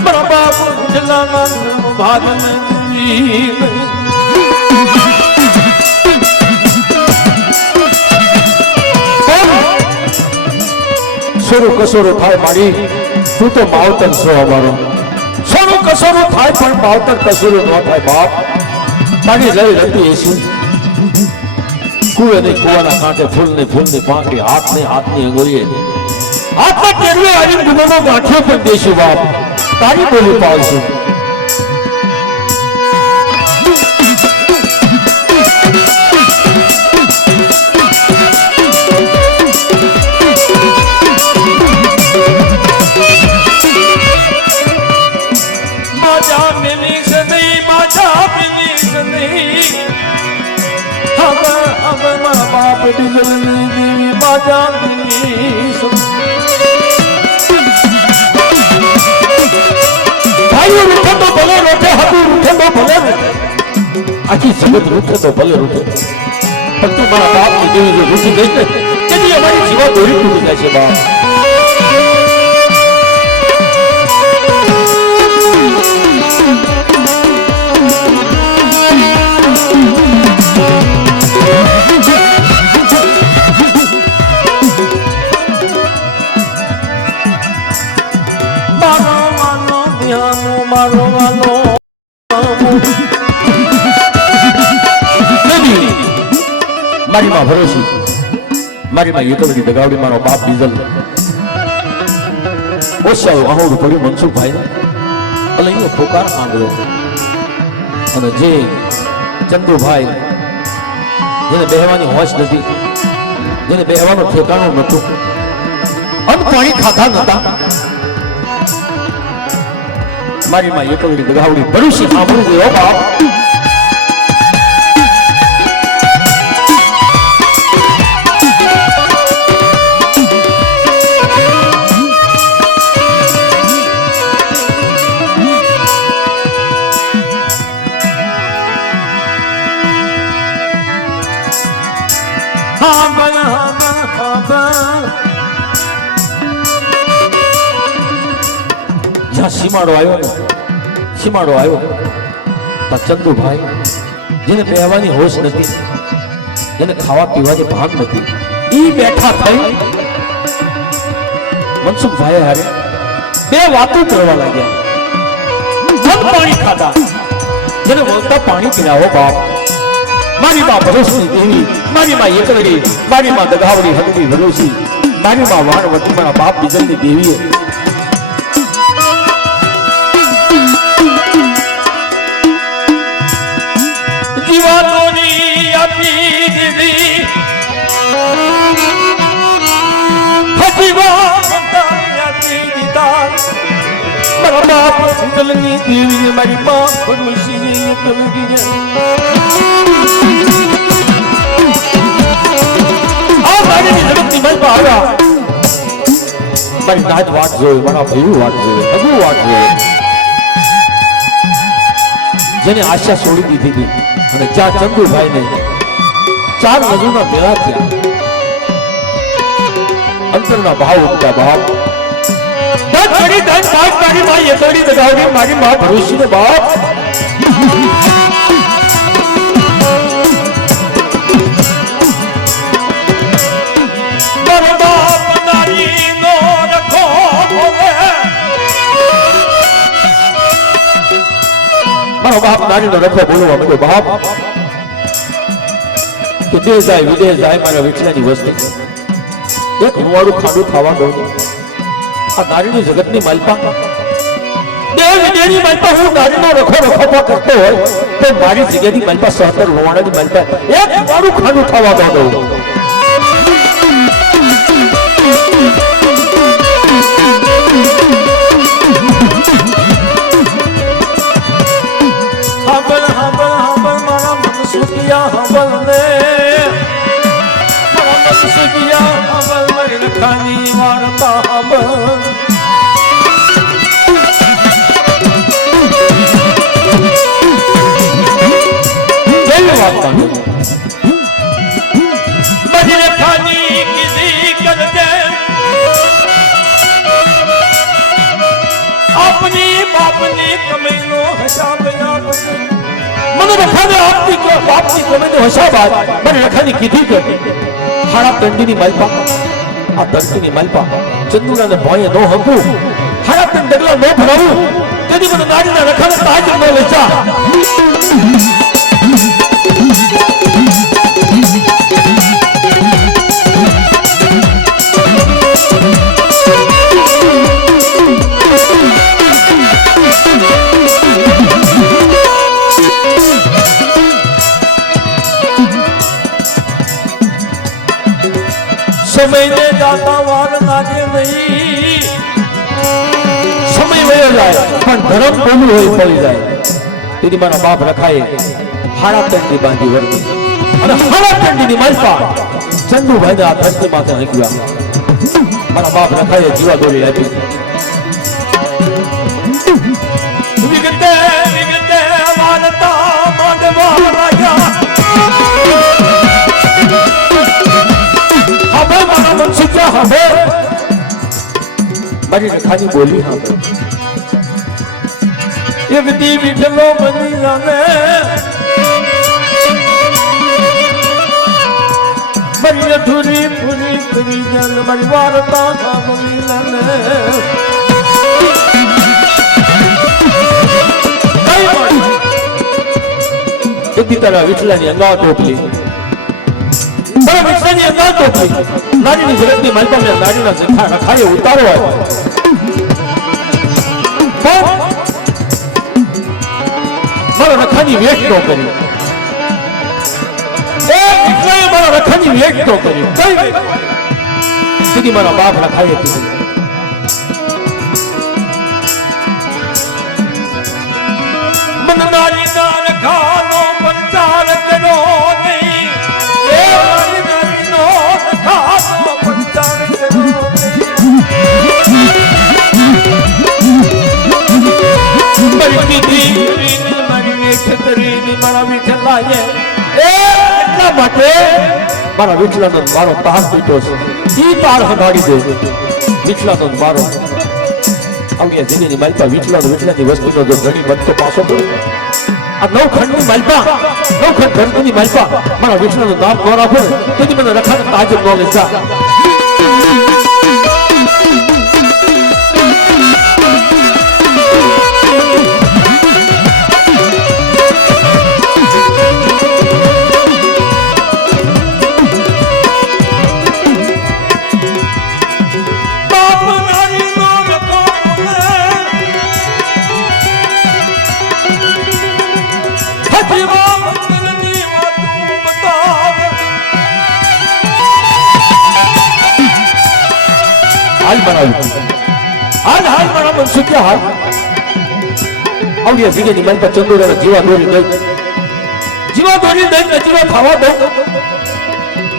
મારા બાપ વિખલા ભાગ કસોરો થાય મારી તું તો માવતર છો અમારો સોનું કસોરો થાય પણ માવતર કસોરો ન થાય બાપ મારી લઈ રહેતી એસી કુએ ને કુવાના કાંઠે ફૂલની પાંખી હાથની અંગોળીએ હાથમાં કેરવે આવીને ગુનાનો ગાંઠિયો પણ દેશું બાપ તારી બોલી પાડશું આખી જગત રૂઠે તો ભલે રૂઠે પણ તું મારા બાપની દેવી જો રૂઠી ગઈ ને તેથી અમારી જીવા દોરી તૂટી જાય છે બાપ મારો વાલો મારી માં ભરોસી મારી માં યુતવડી દગાવડી મારો બાપ ડીઝલ ઓછાયું આહોડું પડ્યું મનસુખભાઈ એટલે એનો પોકાર આંગળ્યો અને જે ચંદુભાઈ જેને બેહવાની હોશ નથી જેને બેહવાનું ઠેકાણું નતું અન પાણી ખાતા નતા મારી માં યુતવડી દગાવડી ભરોસી સાંભળી ગયો બાપ સીમાડો આવ્યો ચંદુભાઈ જેને બેહવાની હોશ નથી જેને ખાવા પીવાની ભાગ નથી ઈ બેઠા થઈ મનસુખભાઈ હારે બે વાતો કરવા લાગ્યા પાણી ખાતા જેને વળતા પાણી પીનાવો બાપ મારી માં ભરોસની દેવી મારી માં એકરડી મારી માં દગાવડી હદવી ભરોસી મારી માં વાણવટી મારા બાપ બીજલની દેવી મારી બાપ ભરોસી મારી નાચ વાટ જોઈ મારા ભાઈ વાટ જોઈ અગુ વાટ જોઈ જેને આશા છોડી દીધી હતી અને જ્યાં ચંદુભાઈ ને 4 નજરના મેળા થયા અંતરના ભાવ ઉઠ્યા બાપ મારી માં યતોડી દગાવડી મારી માં ભરોસી ને બાપ મારો બાપ નારી નો રખો બોલવા માંડ્યો બાપ કે દેશ જાય વિદેશ જાય મારા વિઠલાની વસ્તી એક મોડું ખાડું ખાવા દઉં આ નારીની જગતની માલપા દેવ વિદેશની માલપા હું નારીનો રખો કરતો હોય તો મારી જગ્યાની માલપા 17 રોવાણાની માલપા એક મોડું ખાડું ખાવા દઉં अपनी बापनी कमीनो हिसाब મને રખાને આપની કે બાપની કમીનો હિસાબ મને રખાની કીધી કે હાડા દંડીની માલપા આ દંડીની માલપા ચંદુરાને ભોંયે નો હકું હાડા ડગલા નો ભરાવું તેથી મને નારીના રખાને તાજ ન લેતા समय ने जाता वार लागे नहीं समय वयो जाए पण धर्म कोमल होई पड़ी जाए तेरी मारा बाप रखाए हाड़ा टंडी बांधी वर्दी અને હાડા ટંડીની માલપા ચંદુ ભાઈને આ ધરતી માથે હંક્યા મારા બાપ રખાએ જીવા દોરી આપી વિગતે વિગતે વાલતા માંડવા રાજા હવે મારા મનસુખા હવે મારી રખાની બોલી હવે એક દી વિઠલો બની જાને મારી અધૂરી પૂરી કરી જન મારી વાર્તા સાંભળી લાને એક દી તારા વિઠલાની અંગા ટોપલી વિઠલાની અંગા ટોપલી નારીની જગતની માલપા મેં નારીના જથ્થા રખાએ ઉતારો મારા રખાની વેઠ ન કરી મારા રખાની વેઠ ન કરી કઈ સીધી મારા બાપ રખાએ કીધું મન નારી ના રખાનો પંચાર કરો નહીં મારા વિઠલાનો મારો તાર પીટો છે ઈ તાર સંભાળી દે વિઠલાનો મારો આવી જીની માલપા વિઠલાની વસ્તુનો જો ઘણી બનતો પાછો પડે આ નવખંડની માલપા નવખંડ ધરતીની માલપા મારા વિઠલાનું નામ ન રાખો તેથી મને રખાને તાજ ન લેતા हाल हाल मारा मनसुखिया हाल आवड़िया सीगे नी मन पर चंदूरा जीवा दोरी दई नजीवा खावा दो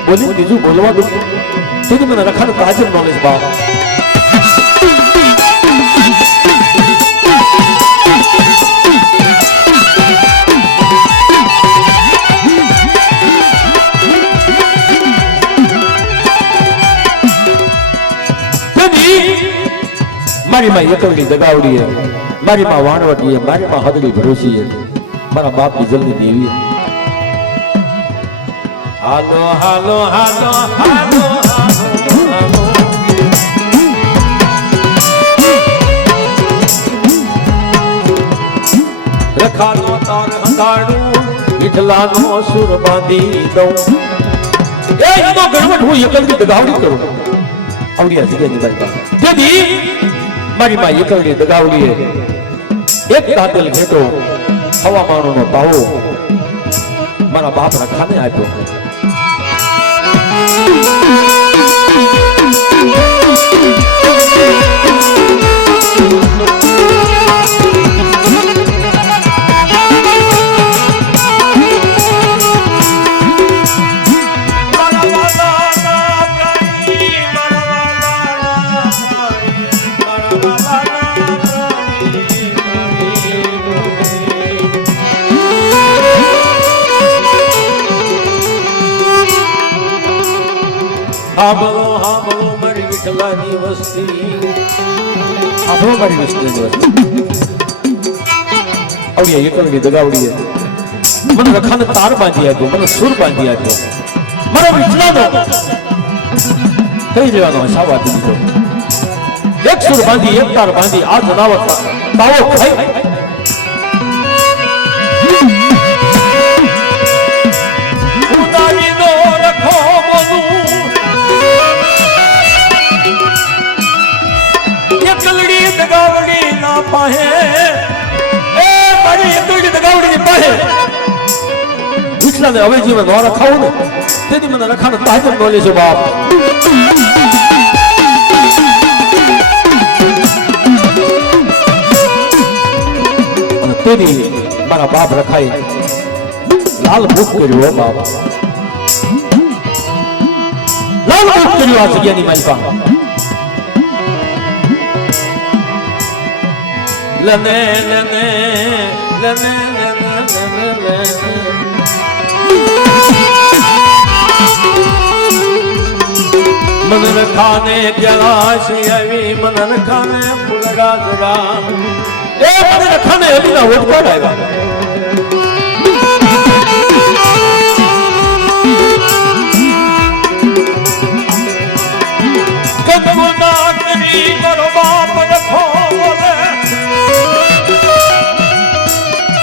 बोली बीजू बोलवा दो तेरी मन रखा न काजल नॉलेज बा मारी माँ एकलनी दगावड़ी है मारी माँ वाणवटी है मारी माँ हदड़ी भरोसी है मारा बाप की जल्दी देवी है हालो हालो हालो हालो हालो रखा लो तार हंगाड़ू विठलानो सुर बांधी दो ए तो गड़बड़ हुई एकलनी दगावड़ी करो आवड़िया सीगे नी बाई दीदी मारी माँ एकलनी दगावड़ी है एक कातिल घेटो हवामानो नो तावो मारा बाप रखाने आप्यो हाँ बोलो मारी विठलानी वस्ती आपो मारी वस्ती और ये एकलनी दगावड़ी है मन रखाने तार बांधी आप्यो मन सुर बांधी आप्यो मारा विठलानो कई लेवानो सावा दीधो એક સુર બાંધી એક તાર બાંધી આ જનાવર તાવો ખાઈ ઉડાવી દો રખો બોલું એકલડી દગાવડી ના પાહે એ મારી એકલડી દગાવડી ની પાહે વિઠલાને હવે જીવન નો રખાવું ને તેથી મને રખાનો તાજબ નો લેજો બાપ તેની મારા બાપ રખાઈ લાલ ભૂખ કર્યો બાપ લાલ ભૂખ કર્યો આ જગ્યાની માલિકા લને લને લને લને મનન ખાને જલાશ આવી મનન ખાને ફૂલડા જવા એ મનન ખાને એલીના ઓટકોડ આવ્યા કદમના કરી મારો બાપ રખો બોલે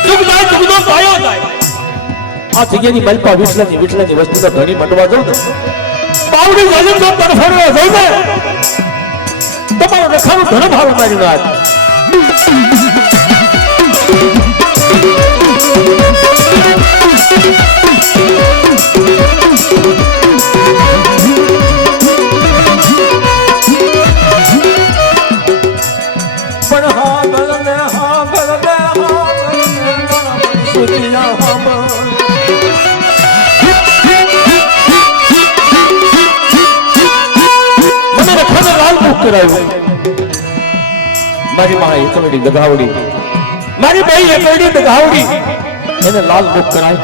જુગનો પાયો જાય આ જગ્યાની મલપા વિઠલાની વસ્તુ તો ધણી મંડવા જાઉં ને પાવડી વજન તો તરફડવા જાઉં ને તમારો રખાનું ધર્મ હાલ મારી વાત પણ હા ગલને સુતિયા હા કરાયું મારી માં એકલડી દગાવડી મારી ભાઈ એકલડી દગાવડી એને લાલ મુખ કરાય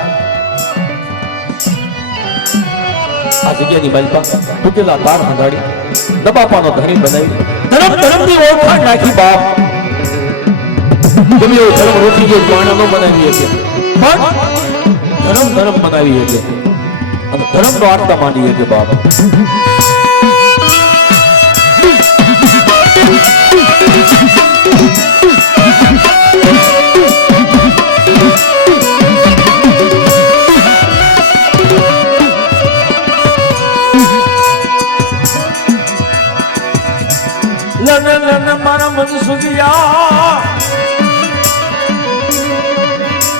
આ જગ્યાની માલિકા તૂટેલા તાર હંગાડી દબાપાનો ધણી બનાવી ધર્મની ઓળખાણ રાખી બાપ ગમે એવો ધર્મ રોટી ગયો પાણા નો બનાવી છે પણ ધર્મ બનાવી છે અને ધર્મનો આટલા માંડી છે બાપ લન લન મારા મન સુગિયા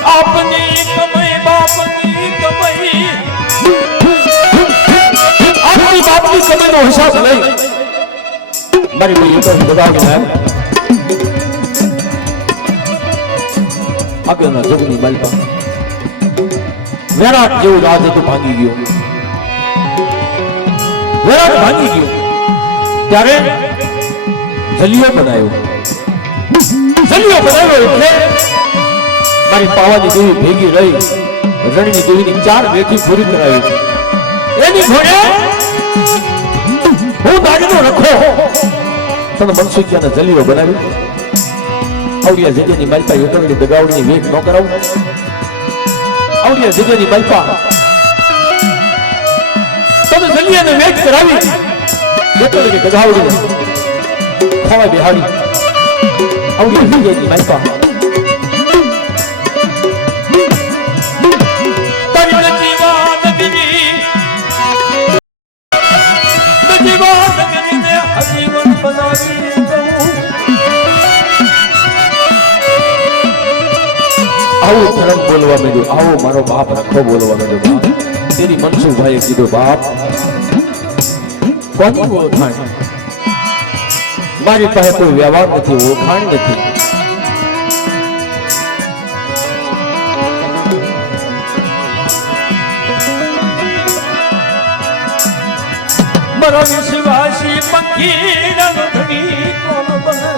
આપની કમાઈ બાપની કમાઈ આપની બાપની કમાઈ નો હિસાબ નહીં મારી ભાઈ તો બતાવી ને આગળના જગની માલિકા વિરાટ જેવું રાજ હતું ભાંગી ગયો વિરાટ ભાંગી ગયો ત્યારે જલિયો બનાવ્યો એટલે મારી પાવાની દેવી ભેગી રહી રણની દેવીની 4 વેઠી પૂરી કરાવી એની ઘોડે હું દાગનો રખો તને મનસુખિયાને જલિયો બનાવી આવડિયા જગ્યાની માલિકા એકલડી દગાવડીની વેગ ન કરાવું આવડિયા જગ્યાની માલિકા તને જલિયાને વેગ કરાવી એકલડી દગાવડીને ખવાય બિહાડી આવડિયા જગ્યાની માલિકા આવો ધર્મ બોલવા માંડ્યો આવો મારો બાપ રખો બોલવા માંડ્યો બાપ તેની મનસુખભાઈએ કીધું બાપ કોની ઓળખાણ મારી પાસે કોઈ વ્યવહાર નથી ઓળખાણ નથી મારો વિશ્વાસી પંખી રંગી કોણ બને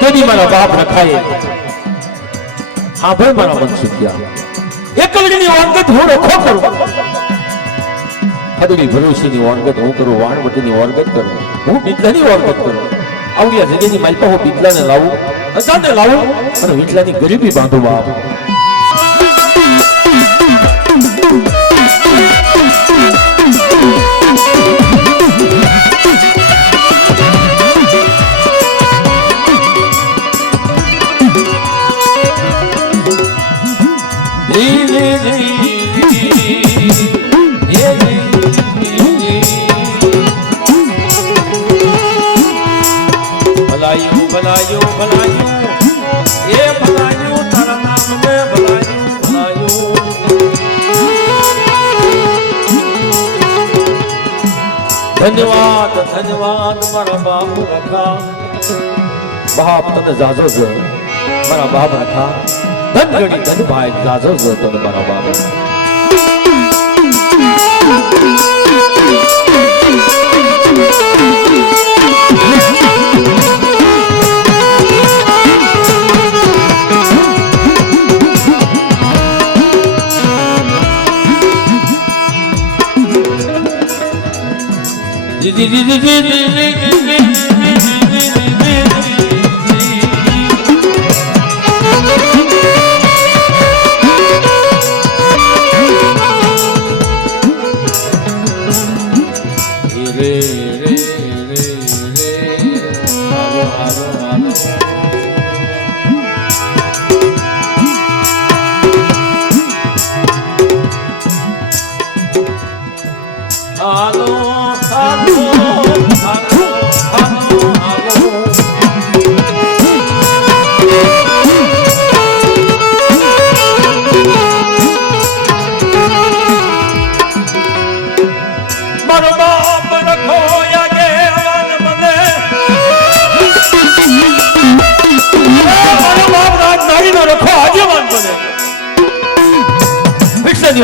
તેની મારા બાપ રખાય હા ભાઈ મારા મનસુખિયા એકલડીની વાંગત હું રખો કરું હદડી ભરોસીની વાંગત હું કરું વાણવટીની વાંગત કરું હું બીટલાની વાંગત કરું આવડિયા જગ્યાની માલિકા હું બીટલાને લાવું અજાને લાવું અને બીટલાની ગરીબી બાંધું બાપ ધન્યવાદ ધન્યવાદ મારા બાપ રખા બાપ તને જાજો જ મારા બાપ રખા ધન ગણી ધન ભાઈ જાજો જ તને મારા બાપ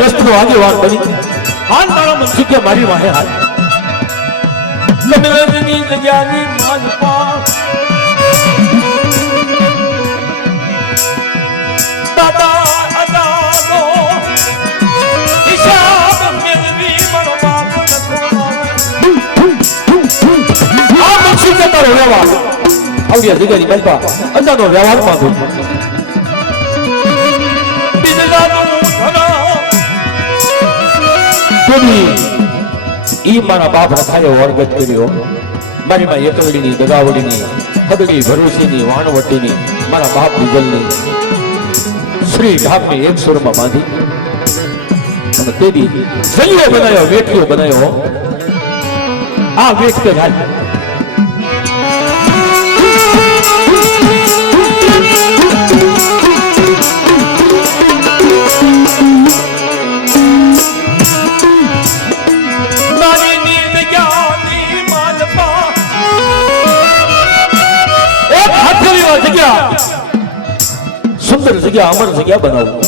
વસ્તુ આગેવાન બની હાલ મારો મનસુખિયા મારી વાહે હાલ કનવેજની જગ્યાની માલપા દાદા અદાનો હિસાબ મેલવી મારો બાપ આ મનસુખિયા તારો વ્યવહાર આવડિયા જગ્યાની માલપા અદાનો વ્યવહાર માંગુ ઈ મારા બાપ રખાયો વર્ગત કર્યો મારી માં એકવડીની દગાવડીની હદડી ભરૂચીની વાણવટીની મારા બાપ વિજલની શ્રી ઢાબની એક સુરમાં બાંધી અને તેદી જલિયો બનાવ્યો વેઠિયો બનાવ્યો આ વેઠ કે હાલ સુંદર જગ્યા અમર જગ્યા બનાવું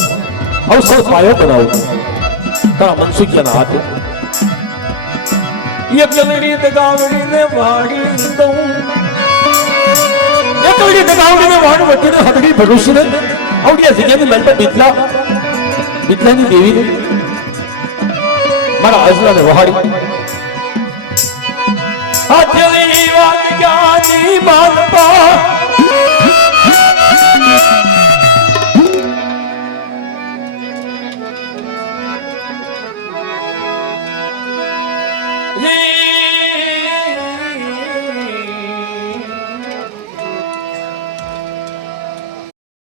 અવસર પાયો બનાવું તારા મનસુખિયાના હાથે એકલડી દગાવડીને વાડી દઉં એકલડી દગાવડીને વાડ વટીને હદડી ભરૂચીને આવડિયા જગ્યાની મેલ પર બીતલાની દેવીને મારા આજલાને વહાડી હાથેલી વાત જ્ઞાની માલપા Yeah.